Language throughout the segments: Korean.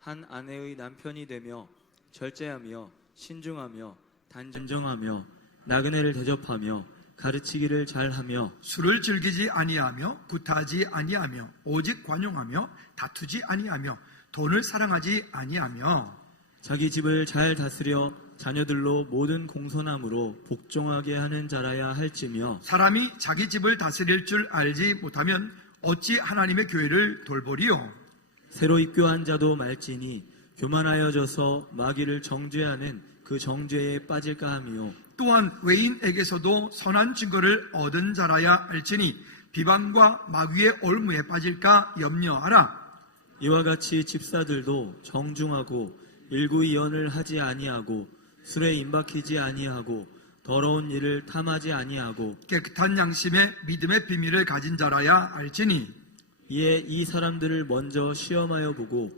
한 아내의 남편이 되며 절제하며 신중하며 단정하며 나그네를 대접하며 가르치기를 잘하며 술을 즐기지 아니하며 구타하지 아니하며 오직 관용하며 다투지 아니하며 돈을 사랑하지 아니하며 자기 집을 잘 다스려 자녀들로 모든 공손함으로 복종하게 하는 자라야 할지며 사람이 자기 집을 다스릴 줄 알지 못하면 어찌 하나님의 교회를 돌보리요. 새로 입교한 자도 말지니 교만하여져서 마귀를 정죄하는 그 정죄에 빠질까 하며 또한 외인에게서도 선한 증거를 얻은 자라야 할지니 비방과 마귀의 올무에 빠질까 염려하라. 이와 같이 집사들도 정중하고 일구이연을 하지 아니하고 술에 임박히지 아니하고 더러운 일을 탐하지 아니하고 깨끗한 양심에 믿음의 비밀을 가진 자라야 할지니 이에 이 사람들을 먼저 시험하여 보고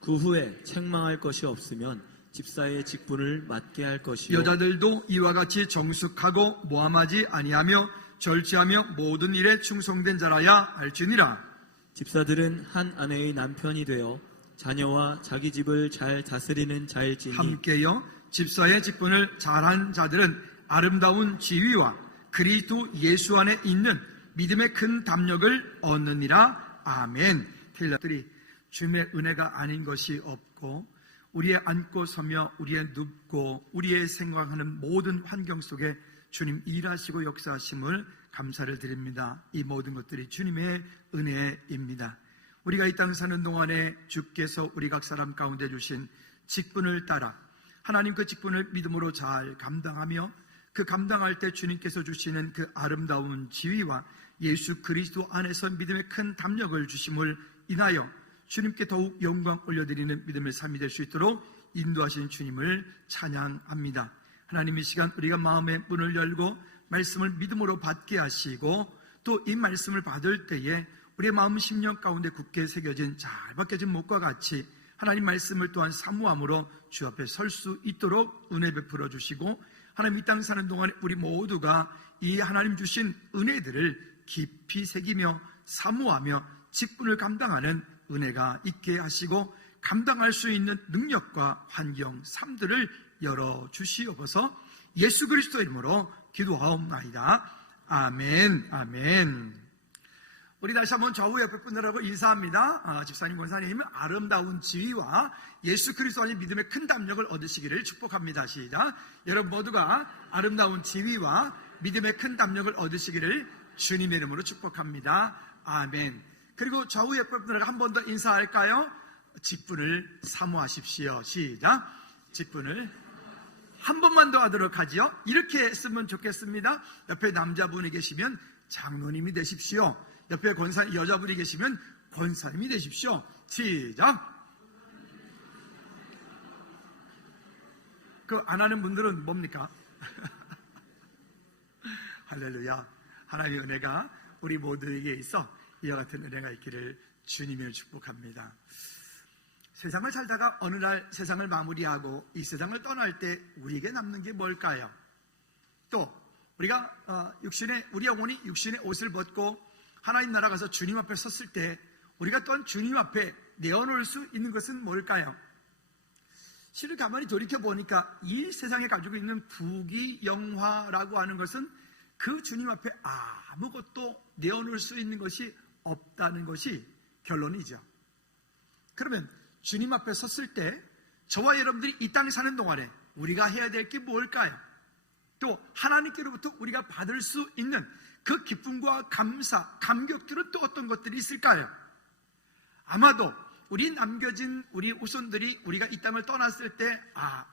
그 후에 책망할 것이 없으면 집사의 직분을 맡게 할 것이요 여자들도 이와 같이 정숙하고 모함하지 아니하며 절제하며 모든 일에 충성된 자라야 할지니라. 집사들은 한 아내의 남편이 되어 자녀와 자기 집을 잘 다스리는 자일지니 함께여 집사의 직분을 잘한 자들은 아름다운 지위와 그리스도 예수 안에 있는 믿음의 큰 담력을 얻느니라. 아멘. 텔라들이 주님의 은혜가 아닌 것이 없고 우리의 앉고 서며 우리의 눕고 우리의 생각하는 모든 환경 속에 주님 일하시고 역사하심을 감사를 드립니다. 이 모든 것들이 주님의 은혜입니다. 우리가 이 땅 사는 동안에 주께서 우리 각 사람 가운데 주신 직분을 따라 하나님 그 직분을 믿음으로 잘 감당하며 그 감당할 때 주님께서 주시는 그 아름다운 지위와 예수 그리스도 안에서 믿음의 큰 담력을 주심을 인하여 주님께 더욱 영광 올려드리는 믿음의 삶이 될 수 있도록 인도하시는 주님을 찬양합니다. 하나님 이 시간 우리가 마음의 문을 열고 말씀을 믿음으로 받게 하시고 또 이 말씀을 받을 때에 우리의 마음 심령 가운데 굳게 새겨진 잘 박혀진 못과 같이 하나님 말씀을 또한 사모함으로 주 앞에 설 수 있도록 은혜 베풀어 주시고 하나님 이 땅 사는 동안에 우리 모두가 이 하나님 주신 은혜들을 깊이 새기며 사모하며 직분을 감당하는 은혜가 있게 하시고 감당할 수 있는 능력과 환경, 삶들을 열어주시옵소서. 예수 그리스도 이름으로 기도하옵나이다. 아멘. 아멘. 우리 다시 한번 좌우 옆에 분들하고 인사합니다. 집사님, 권사님, 아름다운 지위와 예수 그리스도 안에 믿음의 큰 담력을 얻으시기를 축복합니다. 시작. 여러분 모두가 아름다운 지위와 믿음의 큰 담력을 얻으시기를 주님의 이름으로 축복합니다. 아멘. 그리고 좌우 옆에 분들하고 한 번 더 인사할까요? 직분을 사모하십시오. 시작. 직분을 한 번만 더 하도록 하지요. 이렇게 했으면 좋겠습니다. 옆에 남자분이 계시면 장로님이 되십시오. 옆에 여자분이 계시면 권사님이 되십시오. 시작. 그 안 하는 분들은 뭡니까? 할렐루야. 하나님의 은혜가 우리 모두에게 있어 이와 같은 은혜가 있기를 주님을 축복합니다. 세상을 살다가 어느 날 세상을 마무리하고 이 세상을 떠날 때 우리에게 남는 게 뭘까요? 또 우리가 우리 영혼이 육신의 옷을 벗고 하나님 나라 가서 주님 앞에 섰을 때 우리가 또한 주님 앞에 내어놓을 수 있는 것은 뭘까요? 실을 가만히 돌이켜보니까 이 세상에 가지고 있는 부귀영화라고 하는 것은 그 주님 앞에 아무것도 내어놓을 수 있는 것이 없다는 것이 결론이죠. 그러면 주님 앞에 섰을 때 저와 여러분들이 이 땅에 사는 동안에 우리가 해야 될 게 뭘까요? 또 하나님께로부터 우리가 받을 수 있는 그 기쁨과 감사, 감격들은 또 어떤 것들이 있을까요? 아마도 우리 남겨진 우리 후손들이 우리가 이 땅을 떠났을 때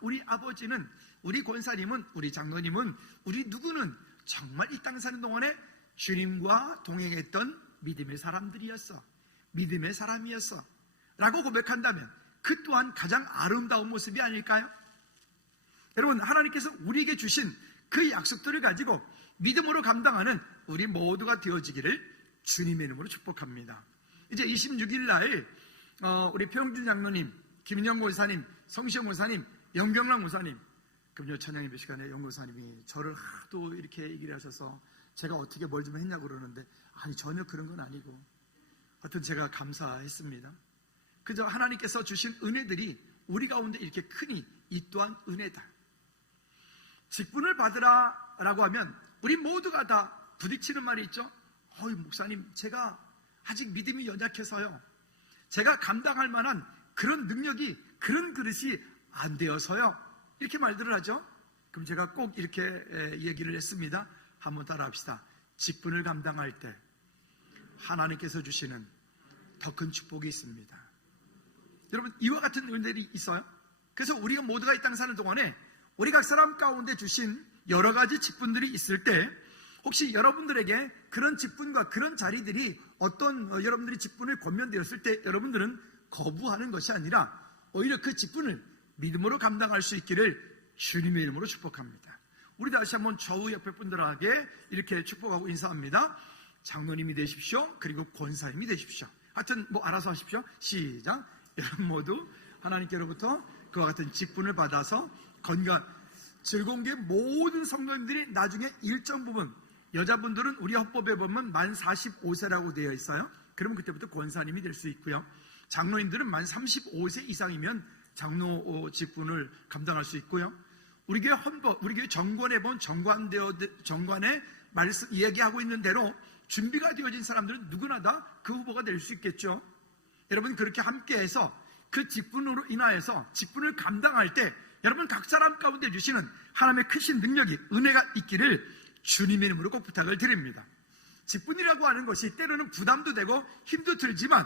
우리 아버지는, 우리 권사님은, 우리 장로님은, 우리 누구는 정말 이 땅 사는 동안에 주님과 동행했던 믿음의 사람들이었어, 믿음의 사람이었어 라고 고백한다면 그 또한 가장 아름다운 모습이 아닐까요? 여러분, 하나님께서 우리에게 주신 그 약속들을 가지고 믿음으로 감당하는 우리 모두가 되어지기를 주님의 이름으로 축복합니다. 이제 26일 날 우리 평준 장로님, 김인영 권사님, 성시영 권사님, 영경랑 권사님, 금요 찬양 예배 시간에 영 권사님이 저를 하도 이렇게 얘기를 하셔서 제가 어떻게 뭘 좀 했냐고 그러는데 전혀 그런 건 아니고 하여튼 제가 감사했습니다. 그저 하나님께서 주신 은혜들이 우리 가운데 이렇게 크니 이 또한 은혜다. 직분을 받으라 라고 하면 우리 모두가 다 부딪히는 말이 있죠. 목사님, 제가 아직 믿음이 연약해서요, 제가 감당할 만한 그런 능력이, 그런 그릇이 안 되어서요, 이렇게 말들을 하죠. 그럼 제가 꼭 이렇게 얘기를 했습니다. 한번 따라 합시다. 직분을 감당할 때 하나님께서 주시는 더 큰 축복이 있습니다. 여러분, 이와 같은 은혜들이 있어요. 그래서 우리가 모두가 이 땅 사는 동안에 우리 각 사람 가운데 주신 여러 가지 직분들이 있을 때, 혹시 여러분들에게 그런 직분과 그런 자리들이 여러분들이 직분을 권면되었을 때 여러분들은 거부하는 것이 아니라 오히려 그 직분을 믿음으로 감당할 수 있기를 주님의 이름으로 축복합니다. 우리 다시 한번 좌우 옆에 분들에게 이렇게 축복하고 인사합니다. 장로님이 되십시오. 그리고 권사님이 되십시오. 하여튼 알아서 하십시오. 시작. 여러분 모두 하나님께로부터 그와 같은 직분을 받아서 즐거운 게 모든 성도님들이 나중에 일정 부분, 여자분들은 우리 헌법에 보면 만 45세라고 되어 있어요. 그러면 그때부터 권사님이 될 수 있고요. 장로님들은 만 35세 이상이면 장로 직분을 감당할 수 있고요. 우리 교회 우리 교회 정관에 본 정관에 말씀 이야기하고 있는 대로 준비가 되어진 사람들은 누구나 다 그 후보가 될 수 있겠죠. 여러분, 그렇게 함께해서 그 직분으로 인하여서 직분을 감당할 때 여러분 각 사람 가운데 주시는 하나님의 크신 능력이, 은혜가 있기를 주님의 이름으로 꼭 부탁을 드립니다. 직분이라고 하는 것이 때로는 부담도 되고 힘도 들지만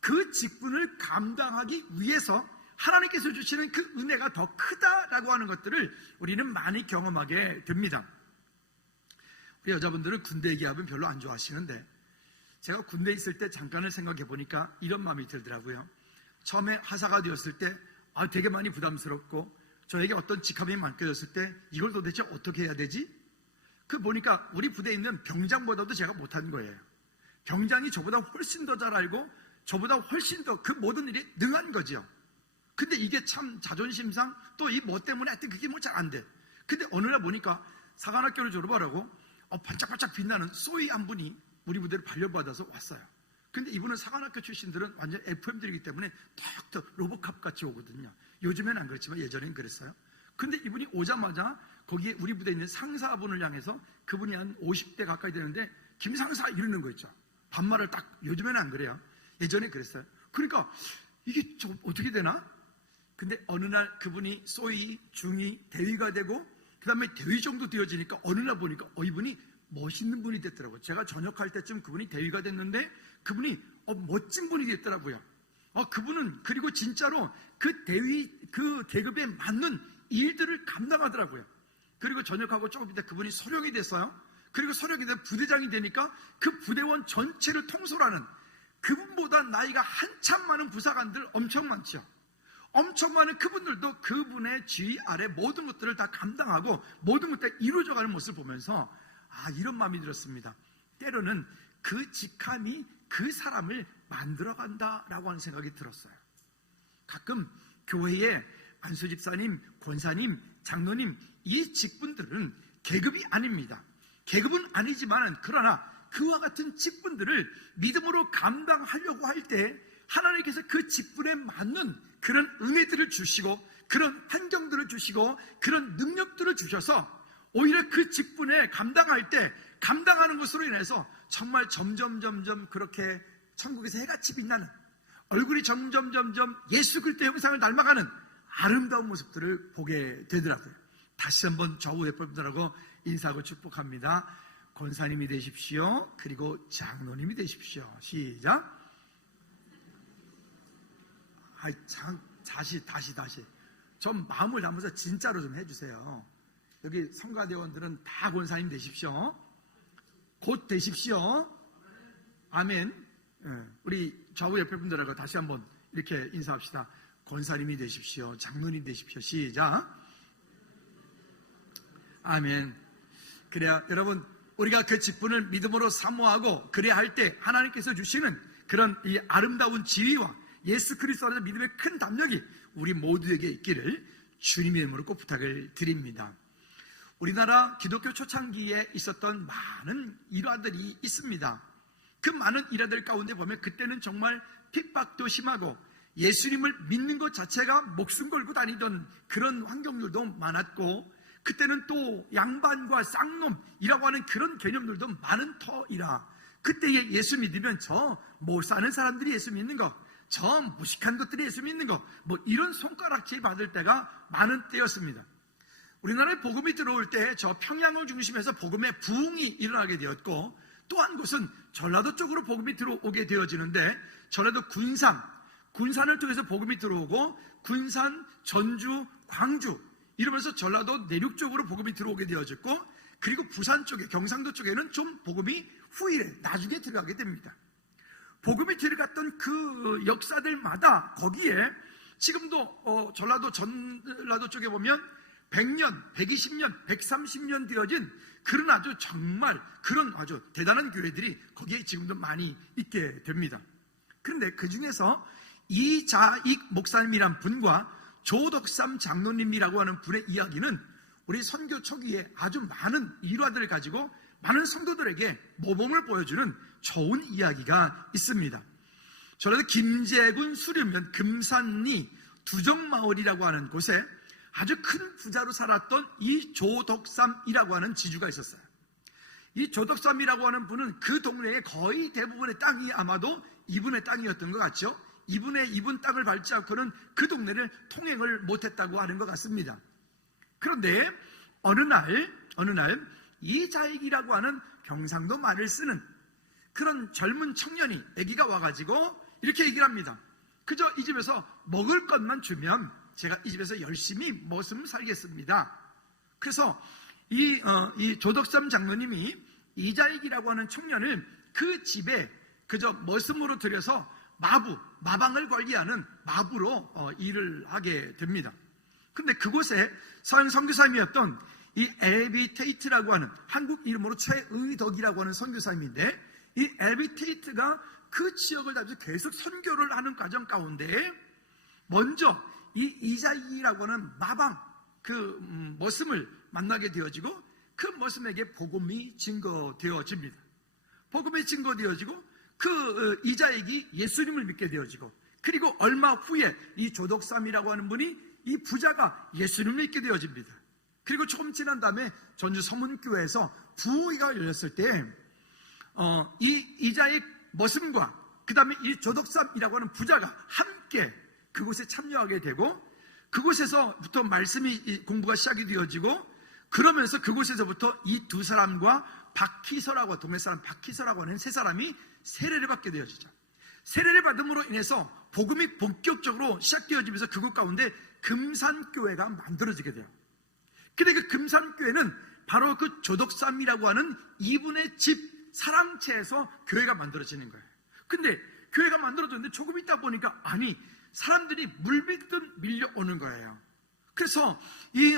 그 직분을 감당하기 위해서 하나님께서 주시는 그 은혜가 더 크다라고 하는 것들을 우리는 많이 경험하게 됩니다. 우리 여자분들은 군대 얘기하면 별로 안 좋아하시는데, 제가 군대에 있을 때 잠깐을 생각해 보니까 이런 마음이 들더라고요. 처음에 하사가 되었을 때 되게 많이 부담스럽고, 저에게 어떤 직함이 맡겨졌을 때 이걸 도대체 어떻게 해야 되지? 보니까 우리 부대에 있는 병장보다도 제가 못한 거예요. 병장이 저보다 훨씬 더 잘 알고 저보다 훨씬 더 그 모든 일이 능한 거죠. 근데 이게 참 자존심상 또 이 뭐 때문에 하여튼 그게 잘 안 돼. 근데 어느 날 보니까 사관학교를 졸업하라고 반짝반짝 빛나는 쏘이 한 분이 우리 부대를 발령받아서 왔어요. 근데 이분은 사관학교 출신들은 완전 FM들이기 때문에 탁 로보캅 같이 오거든요. 요즘에는 안 그렇지만 예전엔 그랬어요. 근데 이분이 오자마자 거기에 우리 부대에 있는 상사분을 향해서, 그분이 한 50대 가까이 되는데 김상사 이러는 거 있죠. 반말을 딱, 요즘에는 안 그래요. 예전에 그랬어요. 그러니까 이게 좀 어떻게 되나? 근데 어느 날 그분이 소위, 중위, 대위가 되고 그 다음에 대위 정도 되어지니까 어느 날 보니까 이분이 멋있는 분이 됐더라고요. 제가 전역할 때쯤 그분이 대위가 됐는데 그분이 멋진 분이 됐더라고요. 그분은 그리고 진짜로 그 대위, 그 계급에 맞는 일들을 감당하더라고요. 그리고 전역하고 조금 있다 그분이 소령이 됐어요. 그리고 소령이 돼서 부대장이 되니까 그 부대원 전체를 통솔하는, 그분보다 나이가 한참 많은 부사관들 엄청 많죠. 엄청 많은 그분들도 그분의 지휘 아래 모든 것들을 다 감당하고 모든 것들이 이루어져가는 모습을 보면서 이런 마음이 들었습니다. 때로는 그 직함이 그 사람을 만들어간다라고 하는 생각이 들었어요. 가끔 교회에 안수 집사님, 권사님, 장로님, 이 직분들은 계급이 아닙니다. 계급은 아니지만 그러나 그와 같은 직분들을 믿음으로 감당하려고 할 때 하나님께서 그 직분에 맞는 그런 은혜들을 주시고 그런 환경들을 주시고 그런 능력들을 주셔서 오히려 그 직분에 감당할 때 감당하는 것으로 인해서 정말 점점 그렇게 천국에서 해같이 빛나는, 얼굴이 점점 예수 그리스도의 형상을 닮아가는 아름다운 모습들을 보게 되더라고요. 다시 한번 좌우 옆분들하고 인사하고 축복합니다. 권사님이 되십시오. 그리고 장로님이 되십시오. 시작. 다시 좀 마음을 담아서 진짜로 좀 해주세요. 여기 성가대원들은 다 권사님 되십시오. 곧 되십시오. 아멘. 우리 좌우 옆에 분들하고 다시 한번 이렇게 인사합시다. 권사님이 되십시오. 장로님 되십시오. 시작. 아멘. 그래야 여러분, 우리가 그 직분을 믿음으로 사모하고 그래야 할 때 하나님께서 주시는 그런 이 아름다운 지위와 예수 그리스도 안에서 믿음의 큰 담력이 우리 모두에게 있기를 주님의 이름으로 꼭 부탁을 드립니다. 우리나라 기독교 초창기에 있었던 많은 일화들이 있습니다. 그 많은 일화들 가운데 보면 그때는 정말 핍박도 심하고 예수님을 믿는 것 자체가 목숨 걸고 다니던 그런 환경들도 많았고, 그때는 또 양반과 쌍놈이라고 하는 그런 개념들도 많은 터이라, 그때에 예수 믿으면 저 못 사는 사람들이 예수 믿는 거, 저 무식한 것들이 예수 믿는 거, 뭐 이런 손가락질 받을 때가 많은 때였습니다. 우리나라에 복음이 들어올 때 저 평양을 중심해서 복음의 부흥이 일어나게 되었고, 또 한 곳은 전라도 쪽으로 복음이 들어오게 되어지는데, 전라도 군산을 통해서 복음이 들어오고, 군산, 전주, 광주 이러면서 전라도 내륙 쪽으로 복음이 들어오게 되어졌고, 그리고 부산 쪽에, 경상도 쪽에는 좀 복음이 후일에 나중에 들어가게 됩니다. 복음이 들어갔던 그 역사들마다 거기에 지금도 전라도 쪽에 보면 100년, 120년, 130년 되어진 그런 아주 정말 그런 아주 대단한 교회들이 거기에 지금도 많이 있게 됩니다. 그런데 그 중에서 이자익 목사님이란 분과 조덕삼 장로님이라고 하는 분의 이야기는 우리 선교 초기에 아주 많은 일화들을 가지고 많은 성도들에게 모범을 보여주는 좋은 이야기가 있습니다. 전라도 김제군 수료면 금산리 두정마을이라고 하는 곳에 아주 큰 부자로 살았던 이 조덕삼이라고 하는 지주가 있었어요. 이 조덕삼이라고 하는 분은 그 동네의 거의 대부분의 땅이 아마도 이분의 땅이었던 것 같죠. 이분 땅을 밟지 않고는 그 동네를 통행을 못했다고 하는 것 같습니다. 그런데 어느 날 이자익이라고 하는 경상도 말을 쓰는 그런 젊은 청년이, 아기가 와가지고 이렇게 얘기를 합니다. 그저 이 집에서 먹을 것만 주면 제가 이 집에서 열심히 머슴 살겠습니다. 그래서 이 조덕삼 장로님이 이자익이라고 하는 청년을 그 집에 그저 머슴으로 들여서 마방을 관리하는 마부로 일을 하게 됩니다. 근데 그곳에 서양 선교사님이었던 이 엘비 테이트라고 하는, 한국 이름으로 최의덕이라고 하는 선교사님인데, 이 엘비 테이트가 그 지역을 다니면서 계속 선교를 하는 과정 가운데 먼저 이 이자익이라고 하는 마방 머슴을 만나게 되어지고, 그 머슴에게 복음이 증거되어집니다. 복음이 증거되어지고 그 이자익이 예수님을 믿게 되어지고, 그리고 얼마 후에 이 조덕삼이라고 하는 분이, 이 부자가 예수님을 믿게 되어집니다. 그리고 조금 지난 다음에 전주 서문교회에서 부흥회가 열렸을 때 이 이자익 머슴과 그 다음에 이 조덕삼이라고 하는 부자가 함께 그곳에 참여하게 되고, 그곳에서부터 말씀이 공부가 시작이 되어지고, 그러면서 그곳에서부터 이 두 사람과 박희서라고, 동네 사람 박희서라고 하는 세 사람이 세례를 받게 되어지죠. 세례를 받음으로 인해서 복음이 본격적으로 시작되어지면서 그곳 가운데 금산교회가 만들어지게 돼요. 근데 그 금산교회는 바로 그 조덕삼이라고 하는 이분의 집 사랑채에서 교회가 만들어지는 거예요. 근데 교회가 만들어졌는데 조금 있다 보니까 사람들이 물밀듯 밀려오는 거예요. 그래서 이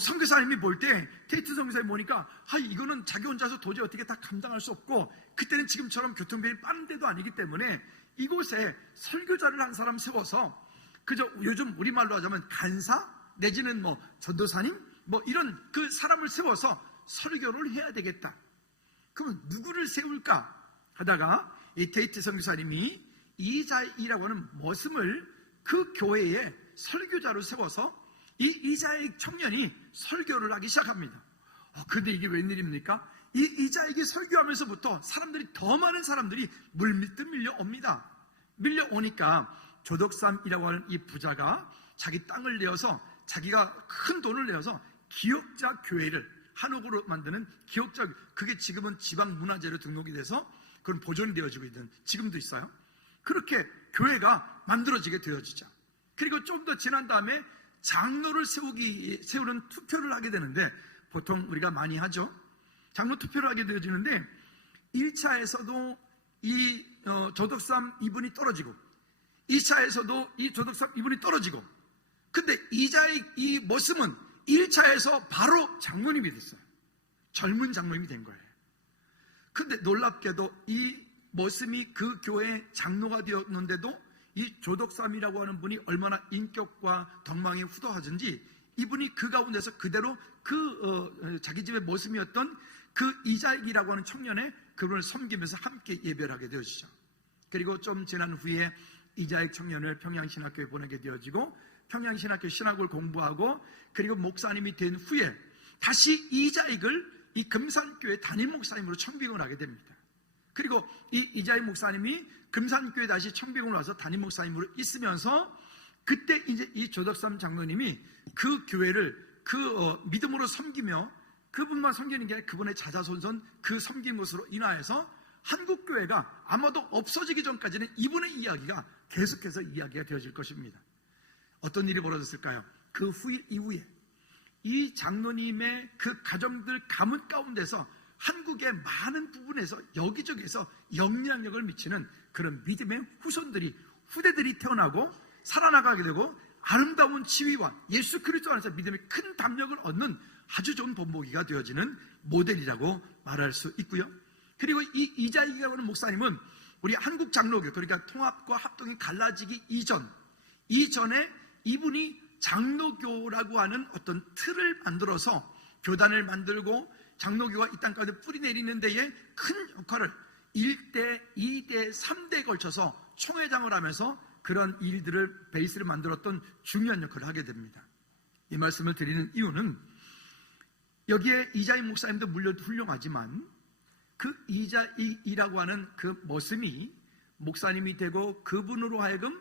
선교사님이 볼 때, 테이트 선교사님이 보니까 이거는 자기 혼자서 도저히 어떻게 다 감당할 수 없고, 그때는 지금처럼 교통비행이 빠른 데도 아니기 때문에 이곳에 설교자를 한 사람 세워서, 그저 요즘 우리말로 하자면 간사 내지는 전도사님 이런 그 사람을 세워서 설교를 해야 되겠다. 그러면 누구를 세울까 하다가 이 테이트 선교사님이 이자익이라고 하는 머슴을 그 교회에 설교자로 세워서 이 이자익 청년이 설교를 하기 시작합니다. 그런데 이게 웬일입니까? 이 이자익이 설교하면서부터 더 많은 사람들이 물밀듯 밀려옵니다. 밀려오니까 조덕삼이라고 하는 이 부자가 자기 땅을 내어서, 자기가 큰 돈을 내어서 기역자 교회를 한옥으로 만드는 기역자, 그게 지금은 지방문화재로 등록이 돼서 그건 보존이 되어지고 있는, 지금도 있어요. 그렇게 교회가 만들어지게 되어지죠. 그리고 좀 더 지난 다음에 장로를 세우는 투표를 하게 되는데, 보통 우리가 많이 하죠. 장로 투표를 하게 되어지는데 1차에서도 이 조덕삼 이분이 떨어지고, 2차에서도 이 조덕삼 이분이 떨어지고, 근데 이자익 이 머슴은 1차에서 바로 장로님이 됐어요. 젊은 장로님이 된 거예요. 근데 놀랍게도 이 머슴이 그 교회의 장로가 되었는데도 이 조덕삼이라고 하는 분이 얼마나 인격과 덕망이 후더하든지, 이분이 그 가운데서 그대로 자기 집의 머슴이었던 그 이자익이라고 하는 청년의 그분을 섬기면서 함께 예배를 하게 되어지죠. 그리고 좀 지난 후에 이자익 청년을 평양신학교에 보내게 되어지고 평양신학교 신학을 공부하고 그리고 목사님이 된 후에 다시 이자익을 이 금산교회 담임 목사님으로 청빙을 하게 됩니다. 그리고 이 이자익 목사님이 금산교회 다시 청빙을 와서 담임 목사님으로 있으면서 그때 이제 이 조덕삼 장로님이 그 교회를 믿음으로 섬기며 그분만 섬기는 게 아니라 그분의 자자손손 그 섬긴 것으로 인하여서 한국교회가 아마도 없어지기 전까지는 이분의 이야기가 계속해서 이야기가 되어질 것입니다. 어떤 일이 벌어졌을까요? 그 후일 이후에 이 장로님의 그 가정들 가문 가운데서 한국의 많은 부분에서 여기저기에서 영향력을 미치는 그런 믿음의 후대들이 태어나고 살아나가게 되고 아름다운 지위와 예수 그리스도 안에서 믿음의 큰 담력을 얻는 아주 좋은 본보기가 되어지는 모델이라고 말할 수 있고요. 그리고 이 이자익이라고 하는 목사님은 우리 한국 장로교, 그러니까 통합과 합동이 갈라지기 이전에 이분이 장로교라고 하는 어떤 틀을 만들어서 교단을 만들고 장로교가 이 땅 가운데 뿌리 내리는 데에 큰 역할을 1대, 2대, 3대에 걸쳐서 총회장을 하면서 그런 일들을 베이스를 만들었던 중요한 역할을 하게 됩니다. 이 말씀을 드리는 이유는 여기에 이자익 목사님도 물론 훌륭하지만 그 이자익이라고 하는 그 모습이 목사님이 되고 그분으로 하여금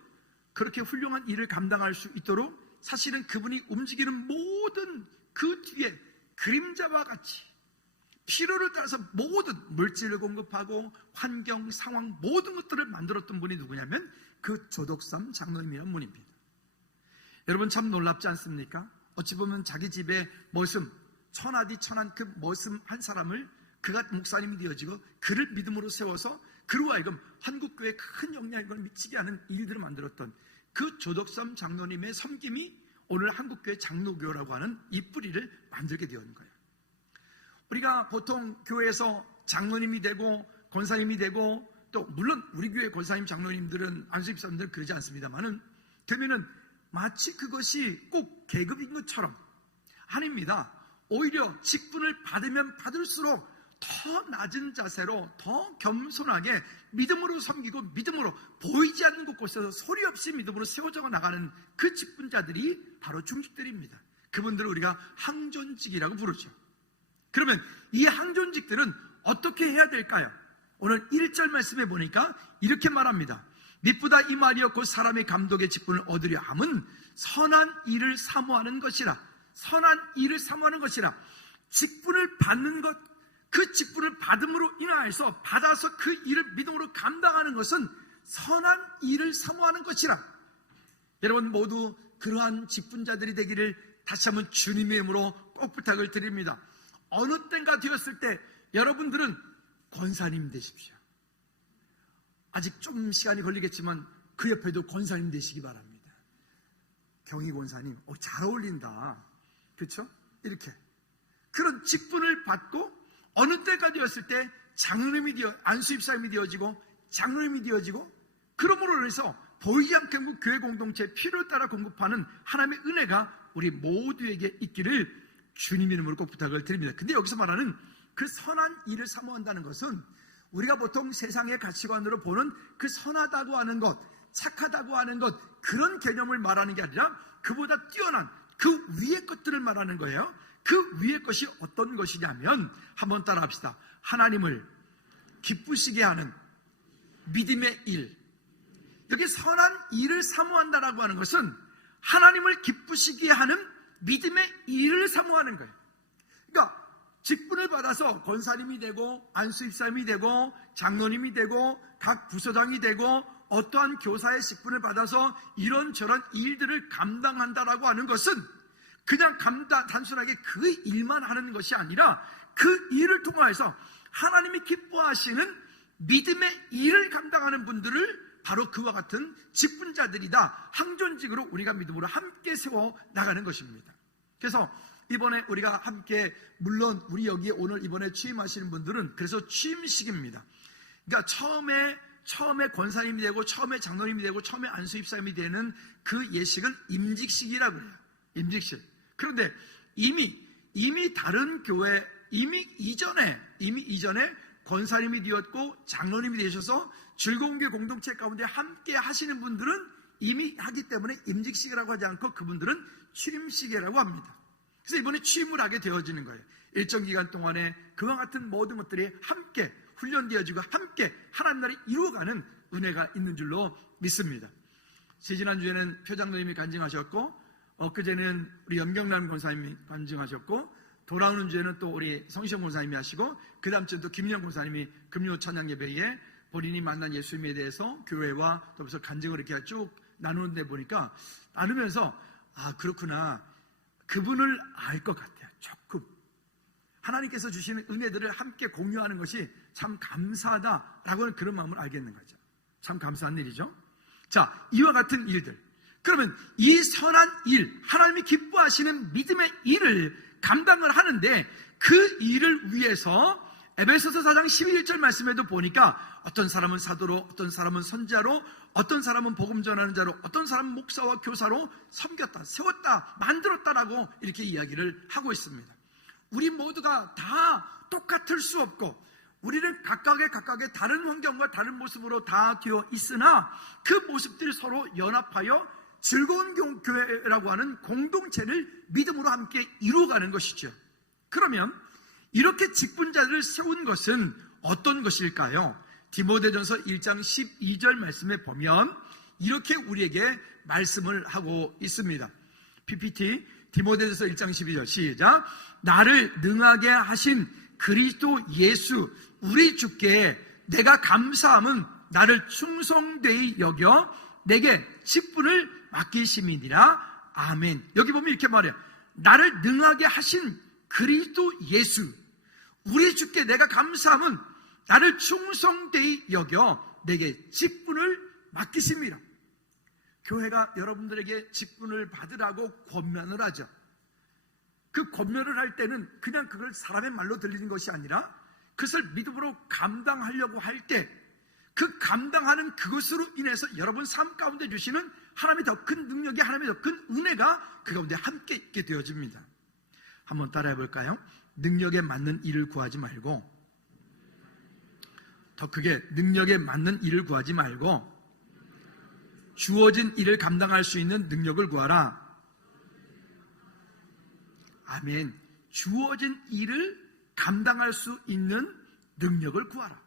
그렇게 훌륭한 일을 감당할 수 있도록 사실은 그분이 움직이는 모든 그 뒤에 그림자와 같이 필요를 따라서 모든 물질을 공급하고 환경, 상황 모든 것들을 만들었던 분이 누구냐면 그 조덕삼 장로님이라는 분입니다. 여러분 참 놀랍지 않습니까? 어찌 보면 자기 집의 머슴, 천하디 천한 그 머슴 한 사람을 그가 목사님이 되어지고 그를 믿음으로 세워서 그로 하여금 한국교회에 큰 영향력을 미치게 하는 일들을 만들었던 그 조덕삼 장로님의 섬김이 오늘 한국교회 장로교라고 하는 이 뿌리를 만들게 되는 거예요. 우리가 보통 교회에서 장로님이 되고 권사님이 되고 또 물론 우리 교회 권사님 장로님들은 안수집사님들은 그러지 않습니다만은 되면은 마치 그것이 꼭 계급인 것처럼 아닙니다. 오히려 직분을 받으면 받을수록 더 낮은 자세로 더 겸손하게 믿음으로 섬기고 믿음으로 보이지 않는 곳곳에서 소리 없이 믿음으로 세워져 나가는 그 직분자들이 바로 중직들입니다. 그분들을 우리가 항존직이라고 부르죠. 그러면 이 항존직들은 어떻게 해야 될까요? 오늘 1절 말씀에 보니까 이렇게 말합니다. 미쁘다 이 말이었고 사람의 감독의 직분을 얻으려 함은 선한 일을 사모하는 것이라. 선한 일을 사모하는 것이라. 직분을 받는 것, 그 직분을 받음으로 인하여서 받아서 그 일을 믿음으로 감당하는 것은 선한 일을 사모하는 것이라. 여러분 모두 그러한 직분자들이 되기를 다시 한번 주님의 이름으로 꼭 부탁을 드립니다. 어느 때가 되었을 때 여러분들은 권사님 되십시오. 아직 좀 시간이 걸리겠지만 그 옆에도 권사님 되시기 바랍니다. 경희 권사님, 잘 어울린다. 그렇죠? 이렇게 그런 직분을 받고 어느 때가 되었을 때 장로님이 안수집사님이 되어지고 장로님이 되어지고 그러므로 해서 보이지 않게 교회 공동체의 필요에 따라 공급하는 하나님의 은혜가 우리 모두에게 있기를 주님 이름으로 꼭 부탁을 드립니다. 근데 여기서 말하는 그 선한 일을 사모한다는 것은 우리가 보통 세상의 가치관으로 보는 그 선하다고 하는 것, 착하다고 하는 것, 그런 개념을 말하는 게 아니라 그보다 뛰어난 그 위의 것들을 말하는 거예요. 그 위의 것이 어떤 것이냐면 한번 따라 합시다. 하나님을 기쁘시게 하는 믿음의 일. 여기 선한 일을 사모한다라고 하는 것은 하나님을 기쁘시게 하는 믿음의 일을 사모하는 거예요. 그러니까 직분을 받아서 권사님이 되고 안수집사님이 되고 장로님이 되고 각 부서장이 되고 어떠한 교사의 직분을 받아서 이런저런 일들을 감당한다라고 하는 것은 그냥 단순하게 그 일만 하는 것이 아니라 그 일을 통하여서 하나님이 기뻐하시는 믿음의 일을 감당하는 분들을 바로 그와 같은 직분자들이다. 항존직으로 우리가 믿음으로 함께 세워 나가는 것입니다. 그래서 이번에 우리가 함께 물론 우리 여기에 오늘 이번에 취임하시는 분들은 그래서 취임식입니다. 그러니까 처음에 권사님이 되고 처음에 장로님이 되고 처음에 안수집사님이 되는 그 예식은 임직식이라고 해요. 임직식. 그런데 이미 다른 교회 이미 이전에 권사님이 되었고 장로님이 되셔서 즐거운 교회 공동체 가운데 함께 하시는 분들은 이미 하기 때문에 임직시계라고 하지 않고 그분들은 취임시계라고 합니다. 그래서 이번에 취임을 하게 되어지는 거예요. 일정 기간 동안에 그와 같은 모든 것들이 함께 훈련되어지고 함께 하나님 나라를 이루어가는 은혜가 있는 줄로 믿습니다. 지난주에는 표장로님이 간증하셨고, 엊그제는 우리 염경남 권사님이 간증하셨고, 돌아오는 주에는 또 우리 성시영 권사님이 하시고, 그 다음 주에는 또 김영 권사님이 금요 찬양 예배에 본인이 만난 예수님에 대해서 교회와 더불어서 간증을 이렇게 쭉 나누는데 보니까, 나누면서 그렇구나, 그분을 알 것 같아요. 조금 하나님께서 주시는 은혜들을 함께 공유하는 것이 참 감사하다라고 하는 그런 마음을 알겠는 거죠. 참 감사한 일이죠. 자, 이와 같은 일들, 그러면 이 선한 일, 하나님이 기뻐하시는 믿음의 일을 감당을 하는데, 그 일을 위해서 에베소서 4장 11절 말씀에도 보니까 어떤 사람은 사도로, 어떤 사람은 선지자로, 어떤 사람은 복음 전하는 자로, 어떤 사람은 목사와 교사로 섬겼다, 세웠다, 만들었다라고 이렇게 이야기를 하고 있습니다. 우리 모두가 다 똑같을 수 없고, 우리는 각각의 다른 환경과 다른 모습으로 다 되어 있으나 그 모습들이 서로 연합하여 즐거운 교회라고 하는 공동체를 믿음으로 함께 이루어가는 것이죠. 그러면 이렇게 직분자들을 세운 것은 어떤 것일까요? 디모데전서 1장 12절 말씀에 보면 이렇게 우리에게 말씀을 하고 있습니다. PPT 디모데전서 1장 12절 시작. 나를 능하게 하신 그리스도 예수 우리 주께 내가 감사함은 나를 충성되이 여겨 내게 직분을 맡기심이니라. 아멘. 여기 보면 이렇게 말해요. 나를 능하게 하신 그리스도 예수 우리 주께 내가 감사함은 나를 충성되이 여겨 내게 직분을 맡기심이라. 교회가 여러분들에게 직분을 받으라고 권면을 하죠. 그 권면을 할 때는 그냥 그걸 사람의 말로 들리는 것이 아니라 그것을 믿음으로 감당하려고 할 때 그 감당하는 그것으로 인해서 여러분 삶 가운데 주시는 하나님의 더 큰 능력이, 하나님의 더 큰 은혜가 그 가운데 함께 있게 되어집니다. 한번 따라해 볼까요? 능력에 맞는 일을 구하지 말고, 더 크게 능력에 맞는 일을 구하지 말고 주어진 일을 감당할 수 있는 능력을 구하라. 아멘. 주어진 일을 감당할 수 있는 능력을 구하라.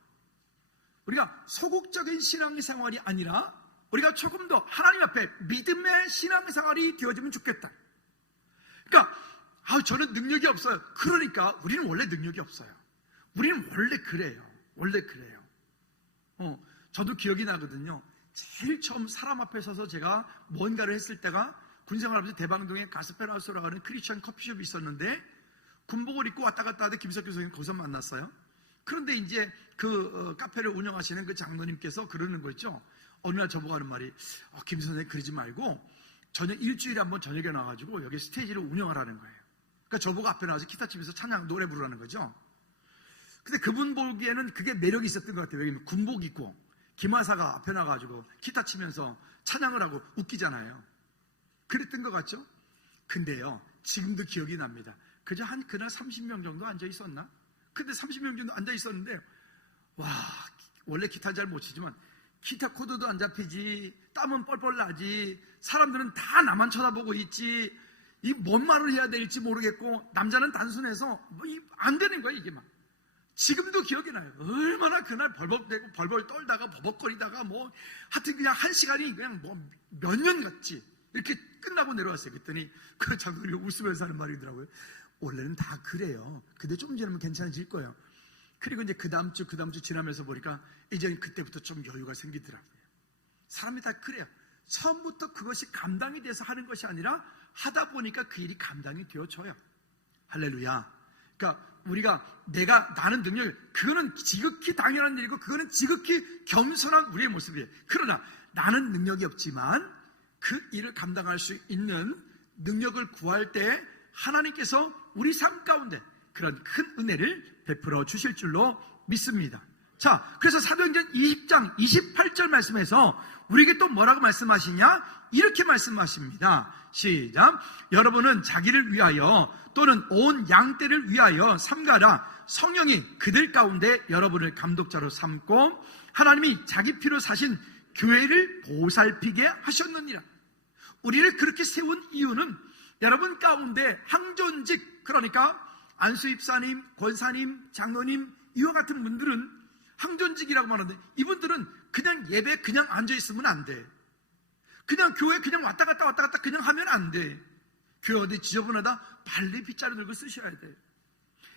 우리가 소극적인 신앙생활이 아니라 우리가 조금 더 하나님 앞에 믿음의 신앙생활이 되어지면 좋겠다. 그러니까 저는 능력이 없어요. 그러니까 우리는 원래 능력이 없어요. 우리는 원래 그래요. 원래 그래요. 저도 기억이 나거든요. 제일 처음 사람 앞에 서서 제가 뭔가를 했을 때가 군생활하면서 대방동에 가스펠하우스라고 하는 크리스천 커피숍이 있었는데, 군복을 입고 왔다 갔다 하는데 김석규 선생님 거기서 만났어요. 그런데 이제 그 카페를 운영하시는 그 장로님께서 그러는 거 있죠. 어느 날 저보고 하는 말이, 김 선생님 그러지 말고 저녁 일주일에 한번 저녁에 나와가지고 여기 스테이지를 운영하라는 거예요. 그러니까 저보고 앞에 나와서 기타 치면서 찬양 노래 부르라는 거죠. 근데 그분 보기에는 그게 매력이 있었던 것 같아요. 왜냐면 군복 입고 김하사가 앞에 나가지고 기타 치면서 찬양을 하고 웃기잖아요. 그랬던 것 같죠? 근데요, 지금도 기억이 납니다. 그저 그날 30명 정도 앉아 있었나? 근데 30명 정도 앉아 있었는데, 와, 원래 기타 잘 못 치지만 기타 코드도 안 잡히지, 땀은 뻘뻘 나지, 사람들은 다 나만 쳐다보고 있지, 이 뭔 말을 해야 될지 모르겠고, 남자는 단순해서 안 되는 거야 이게 막. 지금도 기억이 나요. 얼마나 그날 벌벅대고 벌벌 떨다가 버벅거리다가 하여튼 그냥 한 시간이 그냥 몇 년 같지. 이렇게 끝나고 내려왔어요. 그랬더니 그 장로님이 웃으면서 하는 말이더라고요. 원래는 다 그래요. 근데 좀 지나면 괜찮아질 거예요. 그리고 이제 그 다음 주 지나면서 보니까 이제 그때부터 좀 여유가 생기더라고요. 사람이 다 그래요. 처음부터 그것이 감당이 돼서 하는 것이 아니라 하다 보니까 그 일이 감당이 되어져요. 할렐루야. 그러니까 우리가 나는 능력, 그거는 지극히 당연한 일이고 그거는 지극히 겸손한 우리의 모습이에요. 그러나 나는 능력이 없지만 그 일을 감당할 수 있는 능력을 구할 때 하나님께서 우리 삶 가운데 그런 큰 은혜를 베풀어 주실 줄로 믿습니다. 자, 그래서 사도행전 20장 28절 말씀에서 우리에게 또 뭐라고 말씀하시냐? 이렇게 말씀하십니다. 시작. 여러분은 자기를 위하여 또는 온 양떼를 위하여 삼가라. 성령이 그들 가운데 여러분을 감독자로 삼고 하나님이 자기 피로 사신 교회를 보살피게 하셨느니라. 우리를 그렇게 세운 이유는 여러분 가운데 항존직, 그러니까 안수입사님, 권사님, 장로님 이와 같은 분들은 항존직이라고 말하는데, 이분들은 그냥 예배 그냥 앉아있으면 안 돼. 그냥 교회 그냥 왔다 갔다 그냥 하면 안 돼. 교회 어디 지저분하다? 빨리 빗자루 들고 쓰셔야 돼.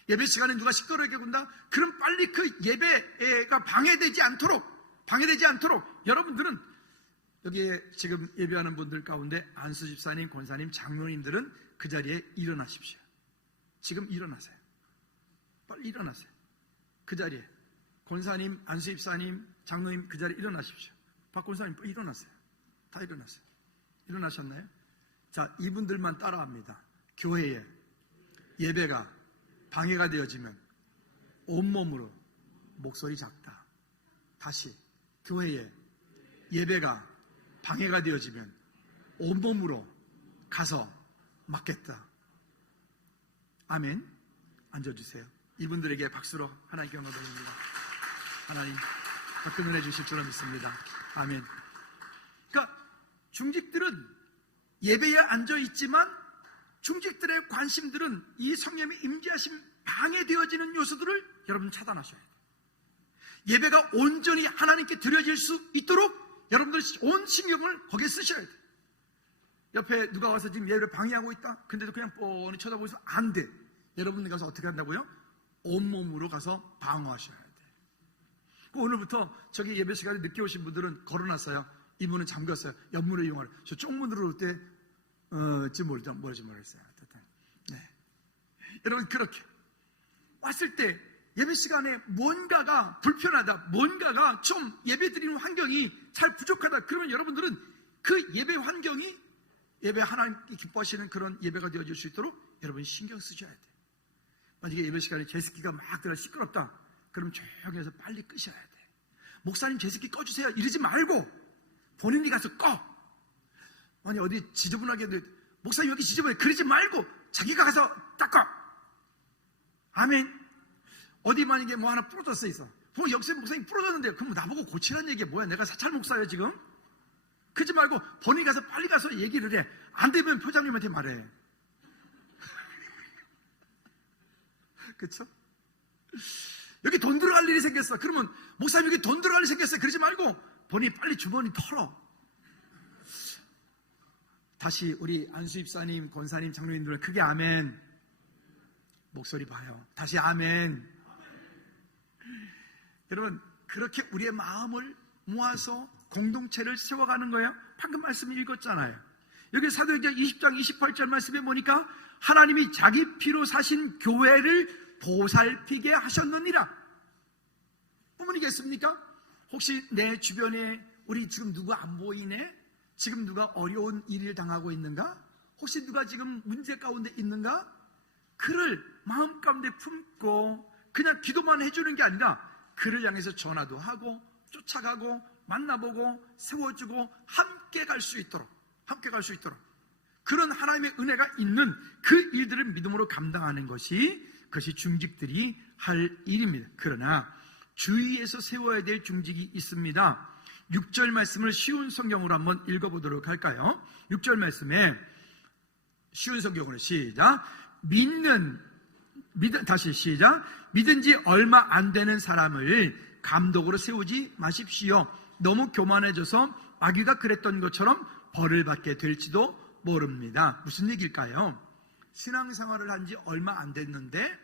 예배 시간에 누가 시끄럽게 군다? 그럼 빨리 그 예배가 방해되지 않도록 여러분들은 여기에 지금 예배하는 분들 가운데 안수 집사님, 권사님, 장로님들은 그 자리에 일어나십시오. 지금 일어나세요. 빨리 일어나세요. 그 자리에 권사님, 안수 집사님, 장로님 그 자리에 일어나십시오. 박 권사님 빨리 일어나세요. 다 일어나세요. 일어나셨나요? 자, 이분들만 따라합니다. 교회에 예배가 방해가 되어지면 온몸으로 목소리 작다. 다시 교회에 예배가 방해가 되어지면 온몸으로 가서 맡겠다. 아멘. 앉아주세요. 이분들에게 박수로 하나님께 영광 돌립니다. 하나님 가끔 은혜 주실 줄로 믿습니다. 아멘. 그러니까 중직들은 예배에 앉아있지만 중직들의 관심들은 이 성령의 임재하심 방해되어지는 요소들을 여러분 차단하셔야 돼요. 예배가 온전히 하나님께 드려질 수 있도록 여러분들 온 신경을 거기에 쓰셔야 돼요. 옆에 누가 와서 지금 예배를 방해하고 있다? 근데도 그냥 뻔히 쳐다보고 있으면 안 돼. 여러분들 가서 어떻게 한다고요? 온몸으로 가서 방어하셔야 돼요. 오늘부터 저기 예배 시간에 늦게 오신 분들은 걸어놨어요. 이문은 잠겼어요. 옆문을 이용하래. 저 쪽문으로 올 때 지금 뭐지 모르겠어요. 네. 여러분 그렇게 왔을 때 예배 시간에 뭔가가 불편하다, 뭔가가 좀 예배 드리는 환경이 잘 부족하다, 그러면 여러분들은 그 예배 환경이 예배 하나님께 기뻐하시는 그런 예배가 되어질 수 있도록 여러분 신경 쓰셔야 돼요. 만약에 예배 시간에 제습기가 막 들어 시끄럽다, 그럼 조용히 해서 빨리 끄셔야 돼. 목사님 제습기 꺼주세요 이러지 말고 본인이 가서 꺼. 아니 어디 지저분하게 했는데 목사님 여기 지저분해 그러지 말고 자기가 가서 닦아. 아멘. 어디 만약에 뭐 하나 부러졌어 있어. 뭐 역시 목사님 부러졌는데 그럼 나보고 고치라는 얘기가 뭐야? 내가 사찰 목사야 지금? 그러지 말고 본인이 가서 빨리 가서 얘기를 해. 안 되면 표장님한테 말해. 그쵸? 여기 돈 들어갈 일이 생겼어. 그러면 목사님 여기 돈 들어갈 일이 생겼어. 그러지 말고 본인이 빨리 주머니 털어. 다시 우리 안수입사님, 권사님, 장로님들 크게 아멘. 목소리 봐요. 다시 아멘. 여러분 그렇게 우리의 마음을 모아서 공동체를 세워가는 거예요. 방금 말씀 읽었잖아요. 여기 사도행전 20장 28절 말씀에 보니까 하나님이 자기 피로 사신 교회를 보살피게 하셨느니라. 부모님이겠습니까? 혹시 내 주변에 우리 지금 누구 안 보이네? 지금 누가 어려운 일을 당하고 있는가? 혹시 누가 지금 문제 가운데 있는가? 그를 마음 가운데 품고 그냥 기도만 해주는 게 아니라 그를 향해서 전화도 하고 쫓아가고 만나보고 세워주고 함께 갈 수 있도록 그런 하나님의 은혜가 있는 그 일들을 믿음으로 감당하는 것이, 그것이 중직들이 할 일입니다. 그러나 주위에서 세워야 될 중직이 있습니다. 6절 말씀을 쉬운 성경으로 한번 읽어보도록 할까요? 6절 말씀에 쉬운 성경으로 시작. 다시 시작. 믿은 지 얼마 안 되는 사람을 감독으로 세우지 마십시오. 너무 교만해져서 마귀가 그랬던 것처럼 벌을 받게 될지도 모릅니다. 무슨 얘기일까요? 신앙생활을 한 지 얼마 안 됐는데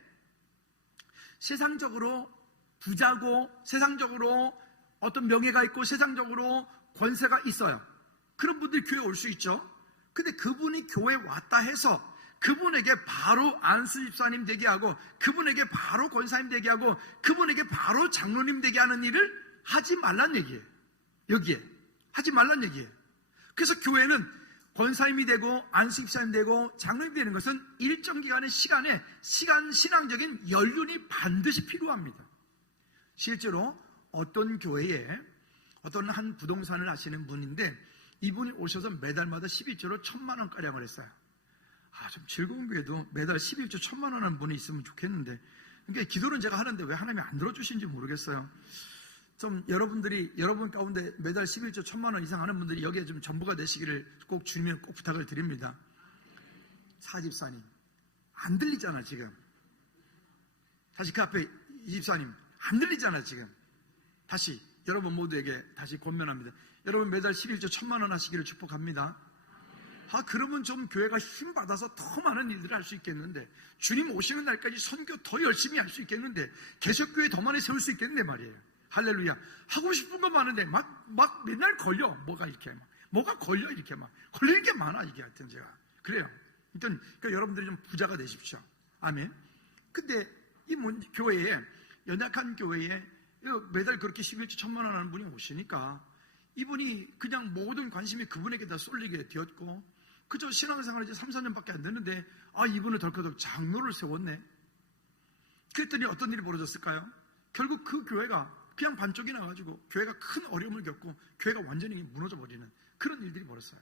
세상적으로 부자고 세상적으로 어떤 명예가 있고 세상적으로 권세가 있어요. 그런 분들이 교회에 올 수 있죠. 근데 그분이 교회에 왔다 해서 그분에게 바로 안수집사님 되게 하고 그분에게 바로 권사님 되게 하고 그분에게 바로 장로님 되게 하는 일을 하지 말란 얘기예요. 여기에 하지 말란 얘기예요. 그래서 교회는 권사님이 되고 안수집사님 되고 장로님 되는 것은 일정 기간의 신앙적인 연륜이 반드시 필요합니다. 실제로 어떤 교회에 어떤 한 부동산을 하시는 분인데 이분이 오셔서 매달마다 11조로 1,000만 원가량을 했어요. 좀 즐거운 교회도 매달 11조 1,000만 원 하는 분이 있으면 좋겠는데 그러니까 기도는 제가 하는데 왜 하나님이 안 들어주시는지 모르겠어요. 좀 여러분 가운데 매달 11조 1,000만 원 이상 하는 분들이 여기에 좀 전부가 되시기를 꼭 주님께 꼭 부탁을 드립니다. 사집사님, 안 들리잖아 지금. 다시 그 앞에 이집사님, 안 들리잖아 지금. 다시 여러분 모두에게 다시 권면합니다. 여러분 매달 11조 1,000만 원 하시기를 축복합니다. 그러면 좀 교회가 힘 받아서 더 많은 일들을 할 수 있겠는데, 주님 오시는 날까지 선교 더 열심히 할 수 있겠는데, 개척 교회 더 많이 세울 수 있겠는데 말이에요. 할렐루야. 하고 싶은 거 많은데 막 맨날 걸려. 뭐가 걸려 이렇게 막 걸리는 게 많아 이게. 하여튼 제가 그래요. 그러니까 여러분들이 좀 부자가 되십시오. 아멘. 근데 이 교회에, 연약한 교회에 매달 그렇게 11조 1,000만 원 하는 분이 오시니까 이분이 그냥 모든 관심이 그분에게 다 쏠리게 되었고, 그저 신앙생활을 이제 3, 4년밖에 안 됐는데 이분을 덜커덕 장로를 세웠네. 그랬더니 어떤 일이 벌어졌을까요? 결국 그 교회가 그냥 반쪽이 나가지고 교회가 큰 어려움을 겪고 교회가 완전히 무너져 버리는 그런 일들이 벌었어요.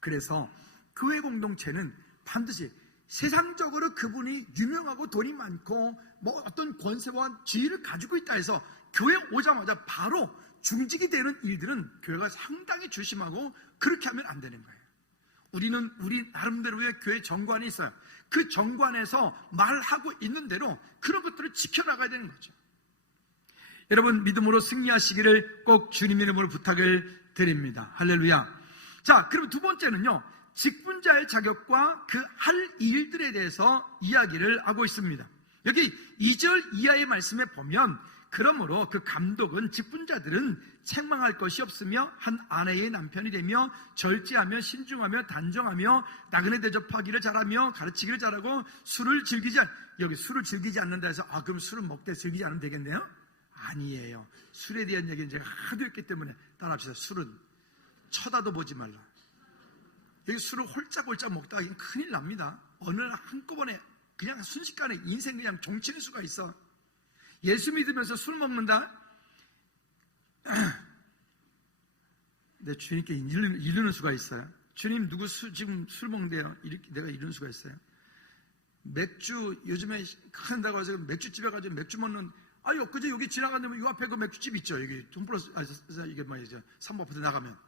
그래서 교회 공동체는 반드시 세상적으로 그분이 유명하고 돈이 많고 뭐 어떤 권세와 지위를 가지고 있다 해서 교회 오자마자 바로 중직이 되는 일들은 교회가 상당히 조심하고 그렇게 하면 안 되는 거예요. 우리 나름대로의 교회 정관이 있어요. 그 정관에서 말하고 있는 대로 그런 것들을 지켜나가야 되는 거죠. 여러분 믿음으로 승리하시기를 꼭 주님 이름으로 부탁을 드립니다. 할렐루야. 자, 그럼 두 번째는요, 직분자의 자격과 그 할 일들에 대해서 이야기를 하고 있습니다. 여기 2절 이하의 말씀에 보면, 그러므로 그 감독은 직분자들은 책망할 것이 없으며 한 아내의 남편이 되며 절제하며 신중하며 단정하며 나그네 대접하기를 잘하며 가르치기를 잘하고 술을 즐기지 여기 술을 즐기지 않는다 해서 그럼 술을 먹되 즐기지 않으면 되겠네요? 아니에요. 술에 대한 얘기는 제가 하도 했기 때문에 따라합시다. 술은 쳐다도 보지 말라. 여기 술을 홀짝홀짝 먹다가 큰일 납니다. 어느 날 한꺼번에 그냥 순식간에 인생 그냥 종치는 수가 있어. 예수 믿으면서 술 먹는다? 내 주님께 이르는 수가 있어요. 주님 누구 지금 술 먹는데요? 이렇게 내가 이르는 수가 있어요. 맥주 요즘에 한다고 해서 맥주집에 가서 맥주 먹는, 그저 여기 지나가면 요 앞에 그 맥주집 있죠. 여기 돈 플러스 이게 뭐죠? 3번부터 나가면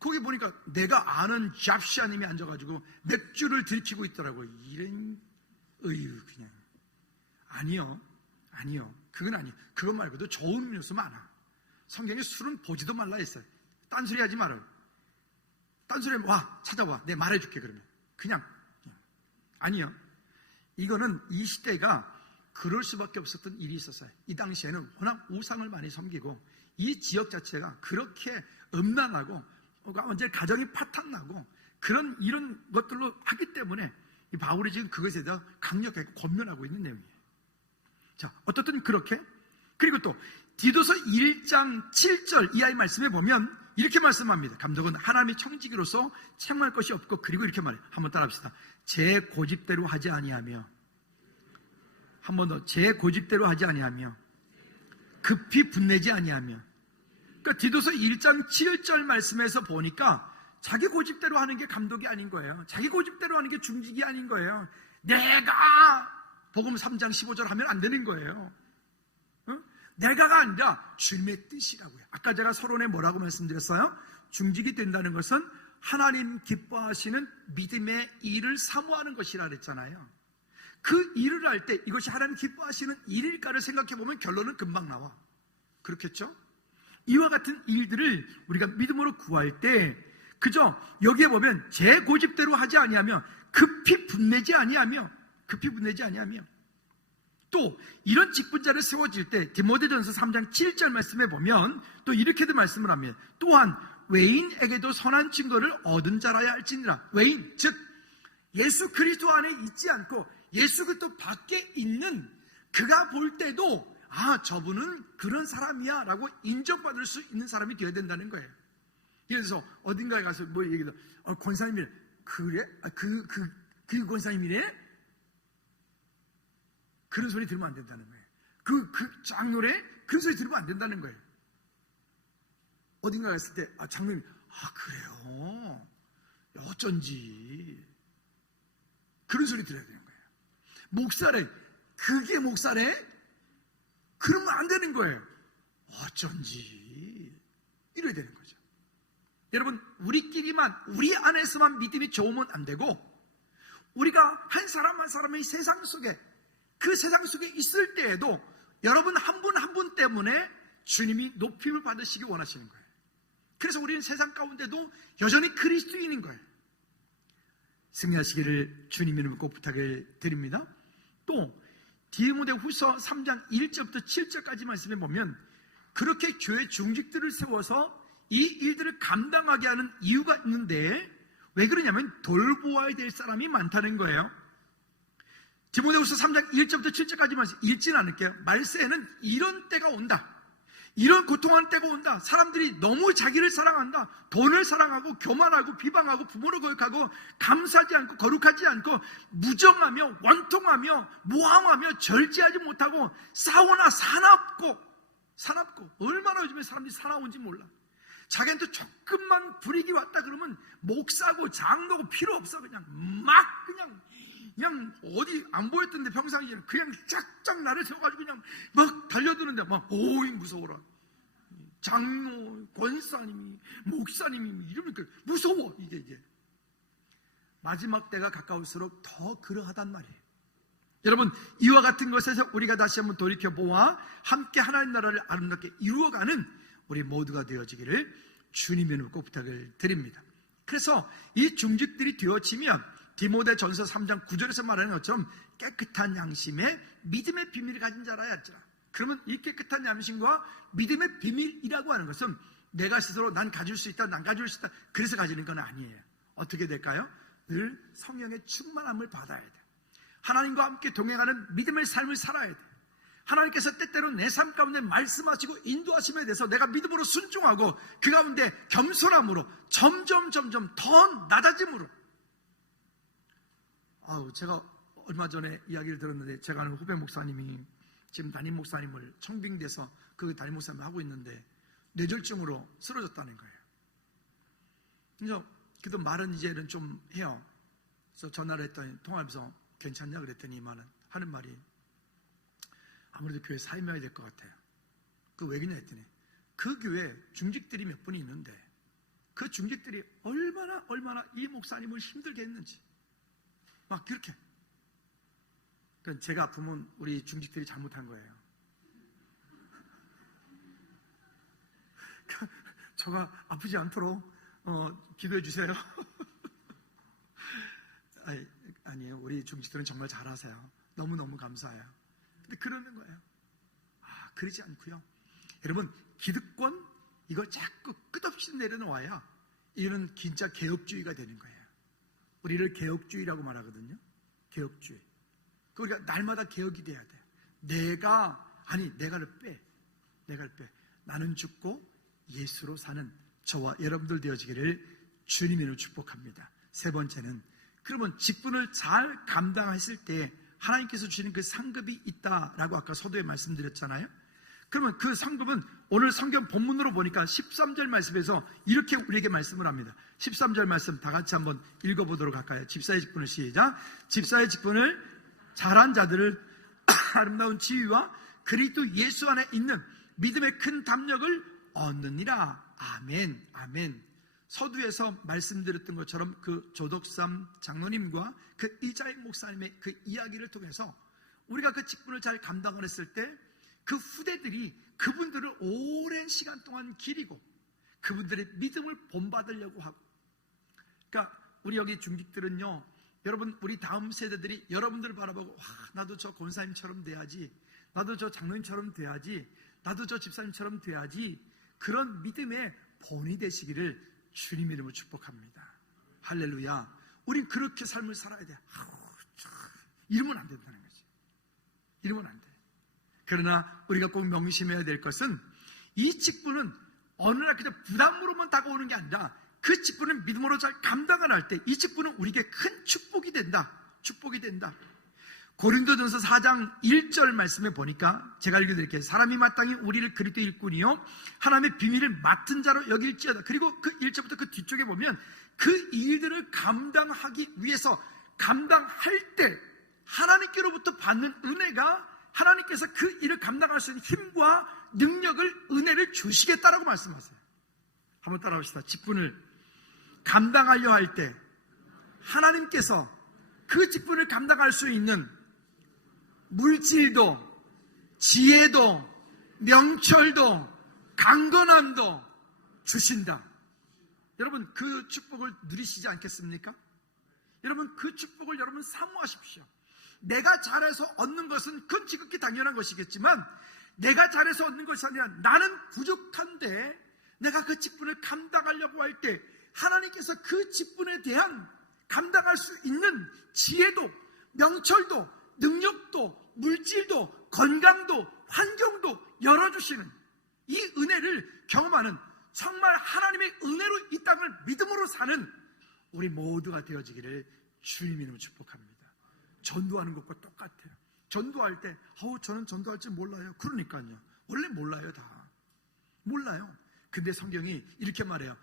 거기 보니까 내가 아는 잡샤님이 앉아가지고 맥주를 들이키고 있더라고요. 이런 그냥 아니요. 그건 아니에요. 그것 말고도 좋은 음료수 많아. 성경에 술은 보지도 말라 했어요. 딴소리 하지 말아요. 딴소리 하면 찾아와. 내가 말해줄게. 그러면 그냥 아니요. 이거는 이 시대가 그럴 수밖에 없었던 일이 있었어요. 이 당시에는 워낙 우상을 많이 섬기고 이 지역 자체가 그렇게 음란하고 언제 가정이 파탄나고 이런 것들로 하기 때문에 이 바울이 지금 그것에 대해 강력하게 권면하고 있는 내용이에요. 자, 어떻든 그렇게. 그리고 또 디도서 1장 7절 이하의 말씀에 보면 이렇게 말씀합니다. 감독은 하나님의 청지기로서 책망할 것이 없고, 그리고 이렇게 말해요. 한번 따라합시다. 제 고집대로 하지 아니하며, 한 번 더, 제 고집대로 하지 아니하며 급히 분내지 아니하며. 그러니까 디도서 1장 7절 말씀에서 보니까 자기 고집대로 하는 게 감독이 아닌 거예요. 자기 고집대로 하는 게 중직이 아닌 거예요. 내가 복음 3장 15절 하면 안 되는 거예요. 내가가 아니라 주님의 뜻이라고요. 아까 제가 서론에 뭐라고 말씀드렸어요? 중직이 된다는 것은 하나님 기뻐하시는 믿음의 일을 사모하는 것이라 그랬잖아요. 그 일을 할 때 이것이 하나님 기뻐하시는 일일까를 생각해 보면 결론은 금방 나와. 그렇겠죠? 이와 같은 일들을 우리가 믿음으로 구할 때 그저 여기에 보면 제 고집대로 하지 아니하며 급히 분내지 아니하며 또 이런 직분자를 세워질 때 디모데전서 3장 7절 말씀에 보면 또 이렇게도 말씀을 합니다. 또한 외인에게도 선한 증거를 얻은 자라야 할지니라. 외인, 즉 예수 그리스도 안에 있지 않고 예수 그리스도 밖에 있는 그가 볼 때도 저분은 그런 사람이야 라고 인정받을 수 있는 사람이 되어야 된다는 거예요. 그래서 어딘가에 가서 뭐 얘기해도 권사님이래. 그래? 그 권사님이래? 그런 소리 들으면 안 된다는 거예요. 그 장로래? 그런 소리 들으면 안 된다는 거예요. 어딘가 갔을 때 장로님 그래요? 어쩐지 그런 소리 들어야 되는 거예요. 목사래? 그게 목사네? 그러면 안 되는 거예요. 어쩐지 이래야 되는 거죠. 여러분, 우리끼리만, 우리 안에서만 믿음이 좋으면 안 되고, 우리가 한 사람 한 사람의 세상 속에, 그 세상 속에 있을 때에도 여러분 한 분 한 분 때문에 주님이 높임을 받으시기 원하시는 거예요. 그래서 우리는 세상 가운데도 여전히 그리스도인인 거예요. 승리하시기를 주님 이름으로 꼭 부탁을 드립니다. 또 디모데후서 3장 1절부터 7절까지 말씀해 보면, 그렇게 교회 중직들을 세워서 이 일들을 감당하게 하는 이유가 있는데, 왜 그러냐면 돌보아야 될 사람이 많다는 거예요. 디모데후서 3장 1절부터 7절까지 말씀 읽지는 않을게요. 말세에는 이런 때가 온다, 이런 고통하는 때가 온다. 사람들이 너무 자기를 사랑한다, 돈을 사랑하고 교만하고 비방하고 부모를 거역하고 감사하지 않고 거룩하지 않고 무정하며 원통하며 모함하며 절제하지 못하고 싸우나 사납고 얼마나 요즘에 사람들이 사나운지 몰라. 자기한테 조금만 불이익이 왔다 그러면 목사고 장로고 필요 없어. 그냥 어디 안 보였던데 평상시에 그냥 쫙쫙 나를 세워가지고 그냥 막 달려드는데 막 오이 무서워라. 장로, 권사님이, 목사님이 이러니까 무서워. 이게 마지막 때가 가까울수록 더 그러하단 말이에요. 여러분, 이와 같은 것에서 우리가 다시 한번 돌이켜보아 함께 하나님 나라를 아름답게 이루어가는 우리 모두가 되어지기를 주님의 이름으로 꼭 부탁을 드립니다. 그래서 이 중직들이 되어지면 디모데전서 3장 9절에서 말하는 것처럼 깨끗한 양심에 믿음의 비밀을 가진 자라야 할지라. 그러면 이 깨끗한 양심과 믿음의 비밀이라고 하는 것은 내가 스스로 난 가질 수 있다, 난 가질 수 있다, 그래서 가지는 건 아니에요. 어떻게 될까요? 늘 성령의 충만함을 받아야 돼. 하나님과 함께 동행하는 믿음의 삶을 살아야 돼. 하나님께서 때때로 내 삶 가운데 말씀하시고 인도하심에 대해서 내가 믿음으로 순종하고 그 가운데 겸손함으로 점점 더 낮아짐으로. 제가 얼마 전에 이야기를 들었는데, 제가 아는 후배 목사님이 지금 담임 목사님을 청빙돼서 그 담임 목사님을 하고 있는데 뇌졸중으로 쓰러졌다는 거예요. 그래서 그래도 말은 이제는 좀 해요. 그래서 전화를 했더니, 통화하면서 괜찮냐 그랬더니만은 하는 말이, 아무래도 교회 사임해야 될 것 같아요. 그 왜 그러냐 했더니, 그 교회 중직들이 몇 분이 있는데 그 중직들이 얼마나 이 목사님을 힘들게 했는지 막 그렇게. 그러니까 제가 아프면 우리 중직들이 잘못한 거예요. 저가 아프지 않도록 기도해 주세요. 아니에요. 우리 중직들은 정말 잘하세요. 너무너무 감사해요. 근데 그러는 거예요. 그러지 않고요. 여러분, 기득권 이거 자꾸 끝없이 내려놓아야 이는 진짜 개혁주의가 되는 거예요. 우리를 개혁주의라고 말하거든요. 개혁주의. 우리가 날마다 개혁이 돼야 돼요. 내가를 빼. 나는 죽고 예수로 사는 저와 여러분들 되어지기를 주님으로 축복합니다. 세 번째는, 그러면 직분을 잘 감당했을 때 하나님께서 주시는 그 상급이 있다라고 아까 서두에 말씀드렸잖아요. 그러면 그 상급은 오늘 성경 본문으로 보니까 13절 말씀에서 이렇게 우리에게 말씀을 합니다. 13절 말씀 다 같이 한번 읽어보도록 할까요? 집사의 직분을 시작. 집사의 직분을 잘한 자들을 아름다운 지위와 그리스도 예수 안에 있는 믿음의 큰 담력을 얻느니라. 아멘. 아멘. 서두에서 말씀드렸던 것처럼 그 조덕삼 장로님과 그 이자익 목사님의 그 이야기를 통해서 우리가 그 직분을 잘 감당을 했을 때 그 후대들이 그분들을 오랜 시간 동안 기리고 그분들의 믿음을 본받으려고 하고. 그러니까 우리 여기 중직들은요, 여러분, 우리 다음 세대들이 여러분들을 바라보고, 나도 저 권사님처럼 돼야지, 나도 저 장로님처럼 돼야지, 나도 저 집사님처럼 돼야지, 그런 믿음의 본이 되시기를 주님 이름으로 축복합니다. 할렐루야. 우린 그렇게 삶을 살아야 돼. 이러면 안 된다는 거지. 이러면 안 돼. 그러나 우리가 꼭 명심해야 될 것은, 이 직분은 어느 날 그냥 부담으로만 다가오는 게 아니라 그 직분은 믿음으로 잘 감당을 할 때 이 직분은 우리에게 큰 축복이 된다. 축복이 된다. 고린도전서 4장 1절 말씀에 보니까 제가 읽어드릴게요. 사람이 마땅히 우리를 그리스도 일꾼이요 하나님의 비밀을 맡은 자로 여길지어다. 그리고 그 1절부터 그 뒤쪽에 보면 그 일들을 감당하기 위해서 감당할 때 하나님께로부터 받는 은혜가 하나님께서 그 일을 감당할 수 있는 힘과 능력을, 은혜를 주시겠다라고 말씀하세요. 한번 따라합시다. 직분을 감당하려 할 때 하나님께서 그 직분을 감당할 수 있는 물질도, 지혜도, 명철도, 강건함도 주신다. 여러분, 그 축복을 누리시지 않겠습니까? 여러분, 그 축복을 여러분 사모하십시오. 내가 잘해서 얻는 것은 그건 지극히 당연한 것이겠지만, 내가 잘해서 얻는 것이 아니라 나는 부족한데 내가 그 직분을 감당하려고 할 때 하나님께서 그 직분에 대한 감당할 수 있는 지혜도, 명철도, 능력도, 물질도, 건강도, 환경도 열어주시는 이 은혜를 경험하는, 정말 하나님의 은혜로 이 땅을 믿음으로 사는 우리 모두가 되어지기를 주님 이름으로 축복합니다. 전도하는 것과 똑같아요. 전도할 때 저는 전도할 줄 몰라요. 그러니까요. 원래 몰라요. 다 몰라요. 근데 성경이 이렇게 말해요.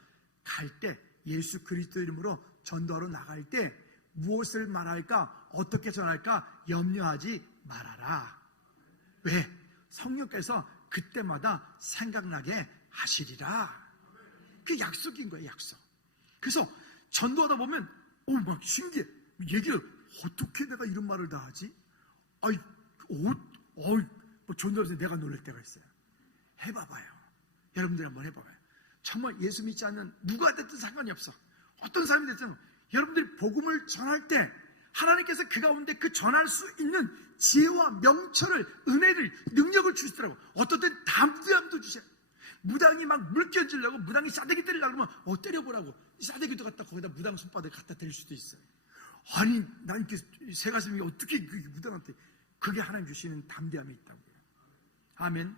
갈 때 예수 그리스도 이름으로 전도하러 나갈 때 무엇을 말할까, 어떻게 전할까 염려하지 말아라. 왜? 성령께서 그때마다 생각나게 하시리라. 그게 약속인 거예요. 약속. 그래서 전도하다 보면 막 신기해. 얘기를 어떻게 내가 이런 말을 다 하지? 전도하면서 내가 놀랄 때가 있어요. 해봐봐요. 여러분들이 한번 해봐봐요. 정말 예수 믿지 않는 누가 됐든 상관이 없어. 어떤 사람이 됐든 여러분들이 복음을 전할 때 하나님께서 그 가운데 그 전할 수 있는 지혜와 명철을, 은혜를, 능력을 주시더라고. 어떤 때는 담대함도 주셔요. 무당이 막 물견질려고, 무당이 싸대기 때리려고 그러면 때려보라고. 싸대기도 갖다 거기다 무당 손바닥에 갖다 대릴 수도 있어요. 아니, 난 새 가슴이 어떻게 무당한테, 그게 하나님 주시는 담대함이 있다고요. 아멘.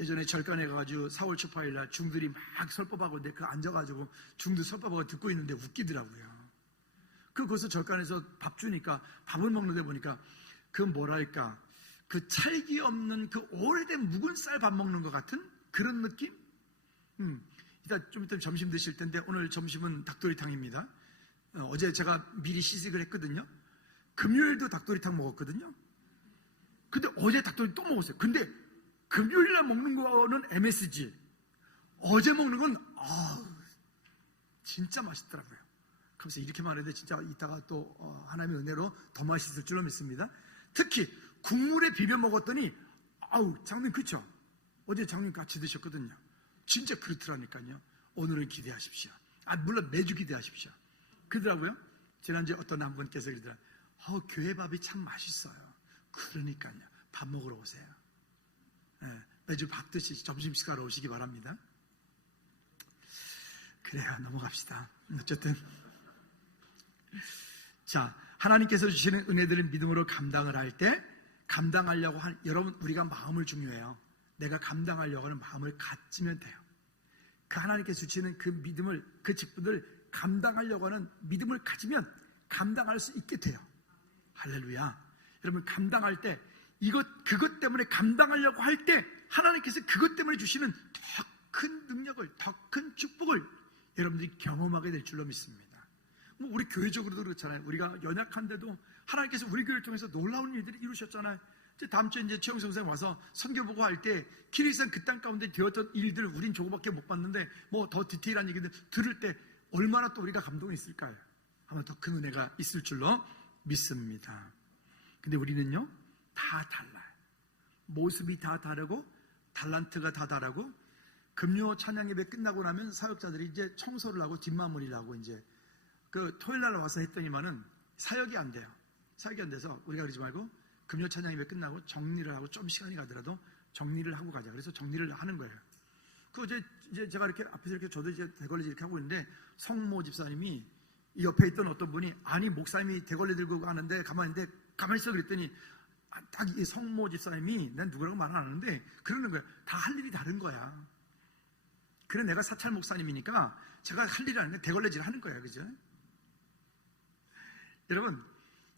예전에 절간에 가가지고 4월 초파일 날 중들이 막 설법하고, 그 앉아가지고 중들 설법하고 듣고 있는데 웃기더라고요. 거기서 절간에서 밥 주니까, 밥을 먹는데 보니까 그 뭐랄까, 그 찰기 없는 그 오래된 묵은 쌀 밥 먹는 것 같은 그런 느낌? 좀 이따 점심 드실 텐데 오늘 점심은 닭도리탕입니다. 어제 제가 미리 시식을 했거든요. 금요일도 닭도리탕 먹었거든요. 근데 어제 닭도리 또 먹었어요. 근데 금요일날 먹는 거는 MSG, 어제 먹는 건 진짜 맛있더라고요. 그래서 이렇게 말했는데 진짜 이따가 또 하나님의 은혜로 더 맛있을 줄로 믿습니다. 특히 국물에 비벼 먹었더니 장님 그쵸? 어제 장님 같이 드셨거든요. 진짜 그렇더라니까요. 오늘은 기대하십시오. 물론 매주 기대하십시오. 그러더라고요. 지난주에 어떤 한 분께서 그러더라고요. 교회 밥이 참 맛있어요. 그러니까요. 밥 먹으러 오세요. 매주 밥 드시고 점심시간으로 오시기 바랍니다. 그래요. 넘어갑시다. 어쨌든 자, 하나님께서 주시는 은혜들을 믿음으로 감당을 할 때, 감당하려고 여러분, 우리가 마음을 중요해요. 내가 감당하려고 하는 마음을 갖지면 돼요. 그 하나님께서 주시는 그 믿음을, 그 직분을 감당하려고 하는 믿음을 가지면 감당할 수 있게 돼요. 할렐루야. 여러분, 감당할 때, 그것 때문에 감당하려고 할 때 하나님께서 그것 때문에 주시는 더 큰 능력을, 더 큰 축복을 여러분들이 경험하게 될 줄로 믿습니다. 우리 교회적으로도 그렇잖아요. 우리가 연약한데도 하나님께서 우리 교회를 통해서 놀라운 일들을 이루셨잖아요. 다음 주에 이제 최영성 선생님 와서 선교 보고 할 때 키리스탄 그 땅 가운데 되었던 일들 우린 저거밖에 못 봤는데 뭐 더 디테일한 얘기들 들을 때 얼마나 또 우리가 감동이 있을까요? 아마 더 큰 은혜가 있을 줄로 믿습니다. 근데 우리는요, 다 달라요. 모습이 다 다르고 달란트가 다 다르고, 금요 찬양 예배 끝나고 나면 사역자들이 이제 청소를 하고 뒷마무리를 하고 이제 토요일 날 와서 했더니만은 사역이 안 돼요. 사역이 안 돼서 우리가 그러지 말고 금요 찬양 예배 끝나고 정리를 하고, 좀 시간이 가더라도 정리를 하고 가자. 그래서 정리를 하는 거예요. 이제 제가 이렇게 앞에서 이렇게 저도 이제 대걸레질 이렇게 하고 있는데, 성모 집사님이 이 옆에 있던 어떤 분이, 아니 목사님이 대걸레 들고 가는데 가만히 있어 그랬더니, 딱 이 성모 집사님이, 난 누구라고 말 안 하는데 그러는 거예요. 다 할 일이 다른 거야. 그래, 내가 사찰 목사님이니까 제가 할 일이 아닌데 대걸레질 하는 거예요. 그죠? 여러분,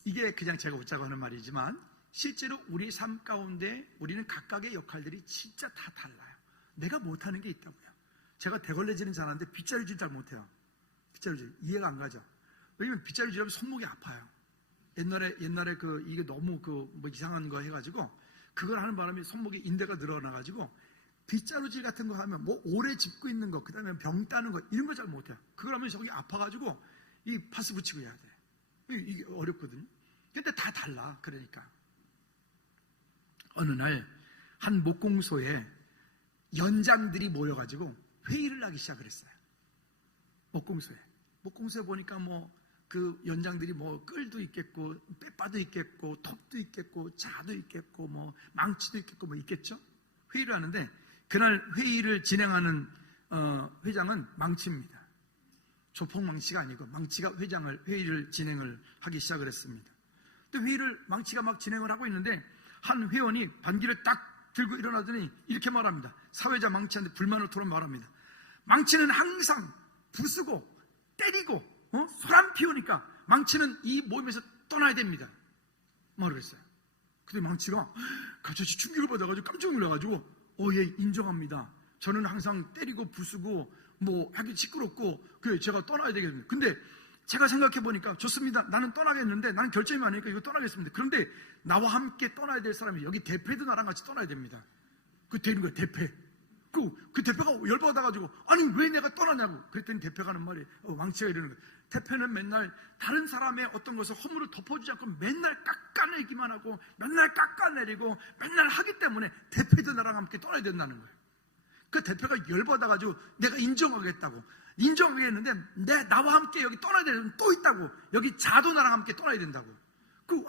이게 그냥 제가 웃자고 하는 말이지만 실제로 우리 삶 가운데 우리는 각각의 역할들이 진짜 다 달라요. 내가 못하는 게 있다고요. 제가 대걸레질은 잘하는데 빗자루질 잘 못해요. 빗자루질 이해가 안 가죠. 왜냐면 빗자루질하면 손목이 아파요. 옛날에 이게 너무 뭐 이상한 거 해가지고 그걸 하는 바람에 손목에 인대가 늘어나가지고 빗자루질 같은 거 하면 뭐 오래 짚고 있는 거, 그 다음에 병 따는 거 이런 거 잘 못해요. 그걸 하면 저기 아파가지고 이 파스 붙이고 해야 돼. 이게 어렵거든요. 근데 다 달라. 그러니까 어느 날 한 목공소에 연장들이 모여가지고 회의를 하기 시작을 했어요. 목공소에 보니까 뭐 그 연장들이 뭐 끌도 있겠고 빼빠도 있겠고 톱도 있겠고 자도 있겠고 뭐 망치도 있겠고 뭐 있겠죠. 회의를 하는데 그날 회의를 진행하는 회장은 망치입니다. 조폭 망치가 아니고 망치가 회의를 진행을 하기 시작을 했습니다. 근데 회의를 망치가 막 진행을 하고 있는데 한 회원이 반기를 딱 들고 일어나더니 이렇게 말합니다. 사회자 망치한테 불만을 토론 말합니다. 망치는 항상 부수고 때리고 소란 피우니까 망치는 이 모임에서 떠나야 됩니다. 말을 했어요. 근데 망치가 갑자기 충격을 받아가지고 깜짝 놀라가지고 예, 인정합니다. 저는 항상 때리고 부수고 뭐 하기 시끄럽고 제가 떠나야 되겠습니다. 근데 제가 생각해보니까 좋습니다. 나는 떠나겠는데 나는 결정이 많으니까 이거 떠나겠습니다. 그런데 나와 함께 떠나야 될 사람이 여기 대표도 나랑 같이 떠나야 됩니다. 되는 거예요. 대표. 그 대표가 열받아가지고 아니 왜 내가 떠나냐고 그랬더니 대표가 하는 말이 망치가 이러는 거예요. 대표는 맨날 다른 사람의 어떤 것을 허물을 덮어주지 않고 맨날 깎아내기만 하고 맨날 깎아내리고 맨날 하기 때문에 대표도 나랑 함께 떠나야 된다는 거예요. 그 대표가 열받아가지고 내가 인정하겠는데 나와 함께 여기 떠나야 되는 또 있다고. 여기 자도 나랑 함께 떠나야 된다고.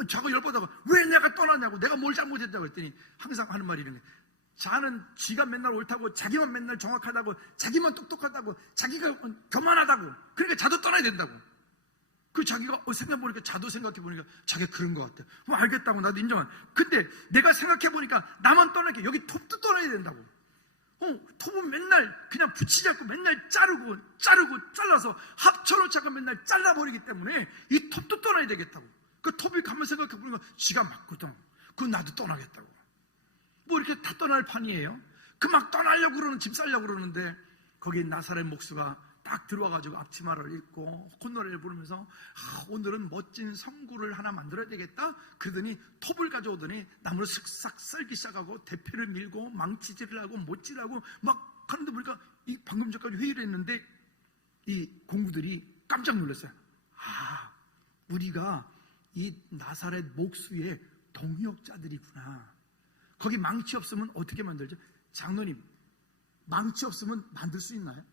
자가 열받아가 왜 내가 떠나냐고 내가 뭘 잘못했다고 했더니 항상 하는 말이 이런 거예요. 자는 지가 맨날 옳다고 자기만 맨날 정확하다고 자기만 똑똑하다고 자기가 교만하다고 그러니까 자도 떠나야 된다고. 자기가 생각해보니까 자도 생각해보니까 자기가 그런 것 같아. 알겠다고 나도 인정한. 근데 내가 생각해보니까 나만 떠나게 여기 톱도 떠나야 된다고. 톱은 맨날 그냥 붙이지 않고 맨날 자르고 잘라서 합쳐놓자고 맨날 잘라버리기 때문에 이 톱도 떠나야 되겠다고. 그 톱이 가만 생각해보니까 지가 맞거든. 그건 나도 떠나겠다고. 뭐 이렇게 다 떠날 판이에요. 막 떠나려고 그러는 집 살려고 그러는데 거기 나사렛 목수가 딱 들어와가지고 앞치마를 입고 콧노래를 부르면서 오늘은 멋진 성구를 하나 만들어야 되겠다. 그러더니 톱을 가져오더니 나무를 슥싹 썰기 시작하고 대패를 밀고 망치질을 하고 못질하고 막 하는데 보니까 방금 전까지 회의를 했는데 이 공구들이 깜짝 놀랐어요. 우리가 이 나사렛 목수의 동역자들이구나. 거기 망치 없으면 어떻게 만들죠? 장로님, 망치 없으면 만들 수 있나요?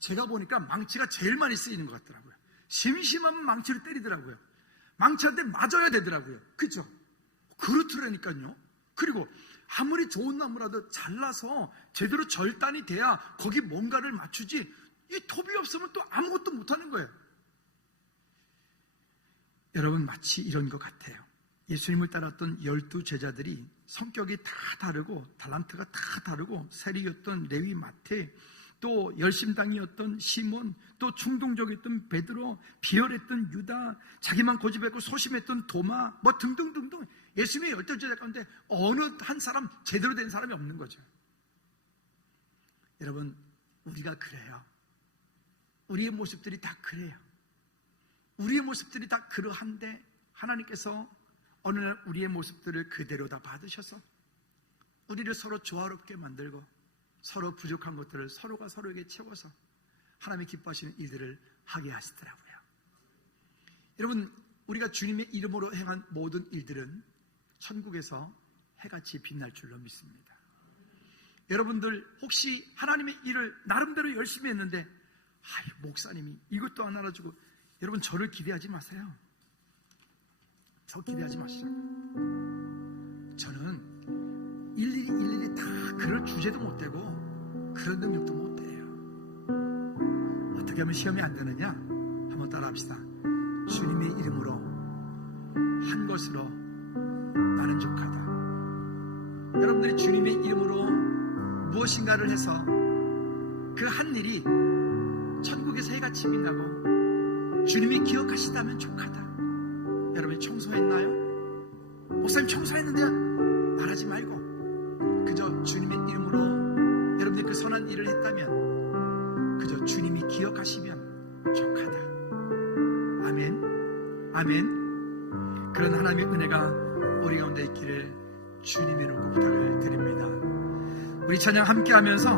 제가 보니까 망치가 제일 많이 쓰이는 것 같더라고요. 심심하면 망치를 때리더라고요. 망치한테 맞아야 되더라고요. 그죠? 그렇더라니까요. 그리고 아무리 좋은 나무라도 잘라서 제대로 절단이 돼야 거기 뭔가를 맞추지 이 톱이 없으면 또 아무것도 못하는 거예요. 여러분 마치 이런 것 같아요. 예수님을 따랐던 12 제자들이 성격이 다 다르고 달란트가 다 다르고 세리였던 레위 마태, 또 열심당이었던 시몬, 또 충동적이었던 베드로, 비열했던 유다, 자기만 고집했고 소심했던 도마, 뭐 등등등등 예수님의 12 제자 가운데 어느 한 사람 제대로 된 사람이 없는 거죠. 여러분 우리가 그래요. 우리의 모습들이 다 그래요. 우리의 모습들이 다 그러한데 하나님께서 어느 날 우리의 모습들을 그대로 다 받으셔서 우리를 서로 조화롭게 만들고 서로 부족한 것들을 서로가 서로에게 채워서 하나님이 기뻐하시는 일들을 하게 하시더라고요. 여러분 우리가 주님의 이름으로 행한 모든 일들은 천국에서 해같이 빛날 줄로 믿습니다. 여러분들 혹시 하나님의 일을 나름대로 열심히 했는데 목사님이 이것도 안 알아주고, 여러분 저를 기대하지 마세요. 저 기대하지 마시죠. 저는 일일이 다 그럴 주제도 못 되고 그런 능력도 못 돼요. 어떻게 하면 시험이 안 되느냐? 한번 따라 합시다. 주님의 이름으로 한 것으로 나는 족하다. 여러분들이 주님의 이름으로 무엇인가를 해서 그 한 일이 천국에서 해같이 빛나고 주님이 기억하시다면 족하다. 여러분이 청소했나요? 목사님 청소했는데 말하지 말고 그저 주님의 이름으로 여러분들이 그 선한 일을 했다면 그저 주님이 기억하시면 족하다. 아멘. 아멘. 그런 하나님의 은혜가 우리 가운데 있기를 주님의 이름으로 부탁을 드립니다. 우리 찬양 함께 하면서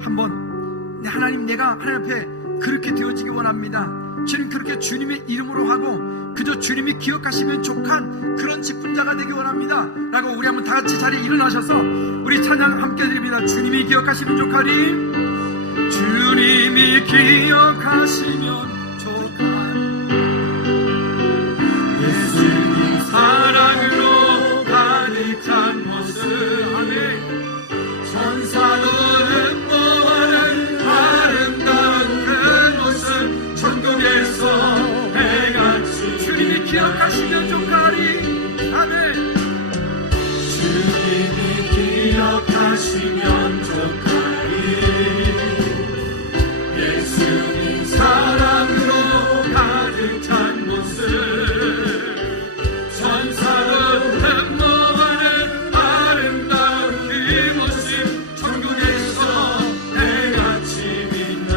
한번 하나님, 내가 하나님 앞에 그렇게 되어지기 원합니다. 주님, 그렇게 주님의 이름으로 하고 그저 주님이 기억하시면 족한 그런 직분자가 되기 원합니다 라고 우리 한번 다 같이 자리에 일어나셔서 우리 찬양 함께 드립니다. 주님이 기억하시면 족하리, 주님이 기억하시면 족한 예수님 사랑으로 가득 찬 모습, 아멘. 천사들은 모아는 아름다운 그 모습, 천국에서 해같이 주님이 기억하시면 족하리, 아멘. 주님이 기억하시면 족하리, 예수님 사랑으로 가득 찬 모습, 천사들은 모아는 아름다운 그 모습, 천국에서 해같이 빛나.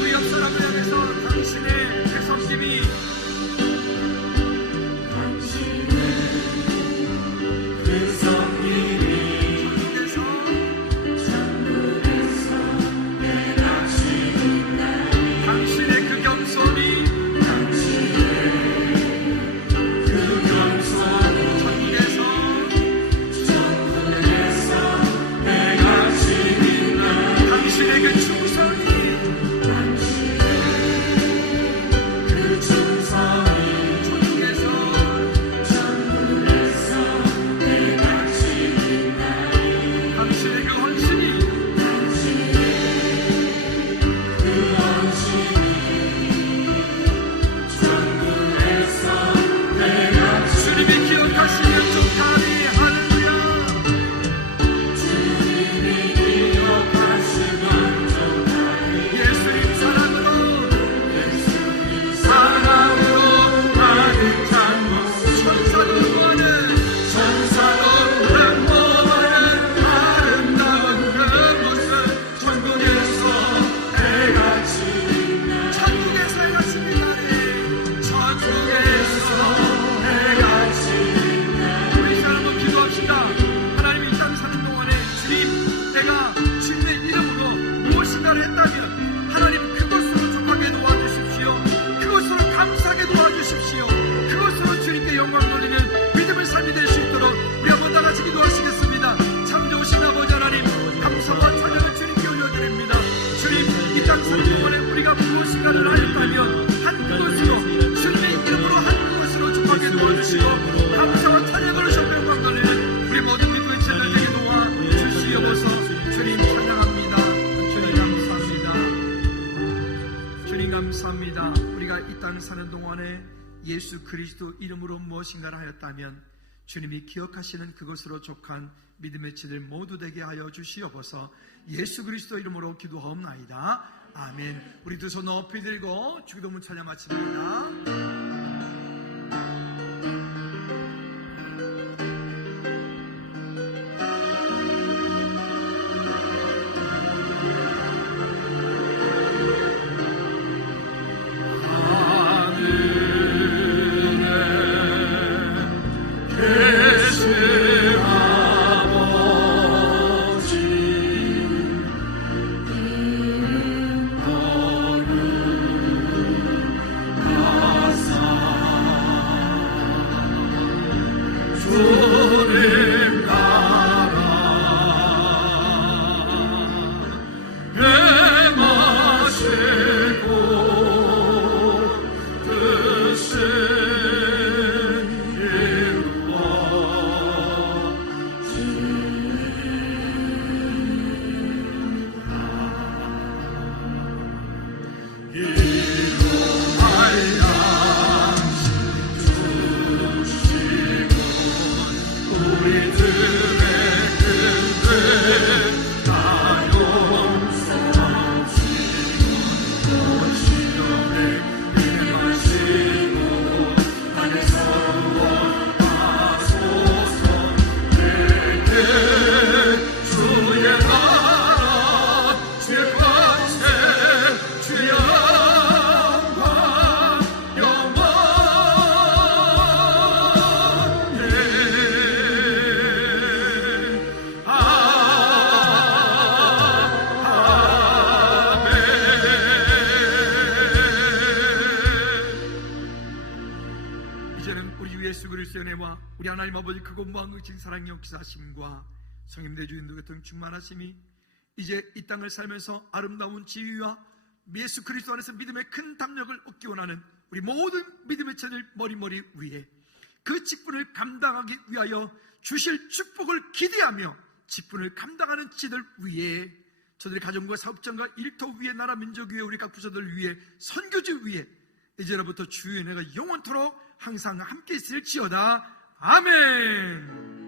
우리 옆 사람을 향해서 당신의 그 섬김이, 당신의 그 섬김이 천국에서 해같이 빛나. 당신의 그 겸손이, 당신의 그 충성이, 그 충성이 천국에서 해같이 빛나리. 당신의 그 헌신이, 그 헌신이 천국에서 해같이. 주님이 기억하시면 족하리, 할렐루야. 주님이 기억하시면 족하리, 예수님 사랑으로, 예수님 사랑으로 가득 찬 모습, 천사들 모아는, 천사들 모아는 아름다운 그 모습, 천국에서 해같이 빛나. 천국에서 해같이 빛나리, 천국에서 해같이 빛나. 우리 사람은 기도합시다. 하나님, 이 땅 사는 동안에 주님, 내가 주님의 이름으로 무엇인가를 했다면 하나님 그것으로 족하게 도와주십시오. 그것으로 감사하게 도와주십시오. 그것으로 주님께 영광 돌리는 믿음의 삶이 될 수 있도록 우리 한번 다 같이 기도하시겠습니다. 참 좋으신 아버지 하나님, 감사와 찬양을 주님께 올려드립니다. 주님, 이 땅 사는 동안에 우리가 무엇인가를 하였다면 한 그것으로, 주님의 이름으로 한 그것으로 족하게 도와주시고 감사와 찬양으로 영광 돌리는 우리 모든 믿음의 체를 되게 도와주시옵소서. 주님 찬양합니다. 주님 감사합니다. 주님 감사합니다. 우리가 이 땅 사는 동안에 예수 그리스도 이름으로 무엇인가를 하였다면 주님이 기억하시는 그것으로 족한 믿음의 치들 모두 되게 하여 주시옵소서. 예수 그리스도 이름으로 기도하옵나이다. 아멘. 우리 두 손 높이 들고 주기도문 찬양 마칩니다. 사 예수 그리스도의 은혜와 우리 하나님 아버지 크고 무한하신 사랑의 역사하심과 성령의 주인도 같은 충만하심이 이제 이 땅을 살면서 아름다운 지위와 예수 그리스도 안에서 믿음의 큰 담력을 얻기 원하는 우리 모든 믿음의 천을 머리 위에 그 직분을 감당하기 위하여 주실 축복을 기대하며 직분을 감당하는 지들 위에 저들의 가정과 사업장과 일터 위에 나라 민족 위에 우리 각 부서들 위에 선교지 위에 이제로부터 주의 은혜가 영원토록 항상 함께 있을지어다. 아멘.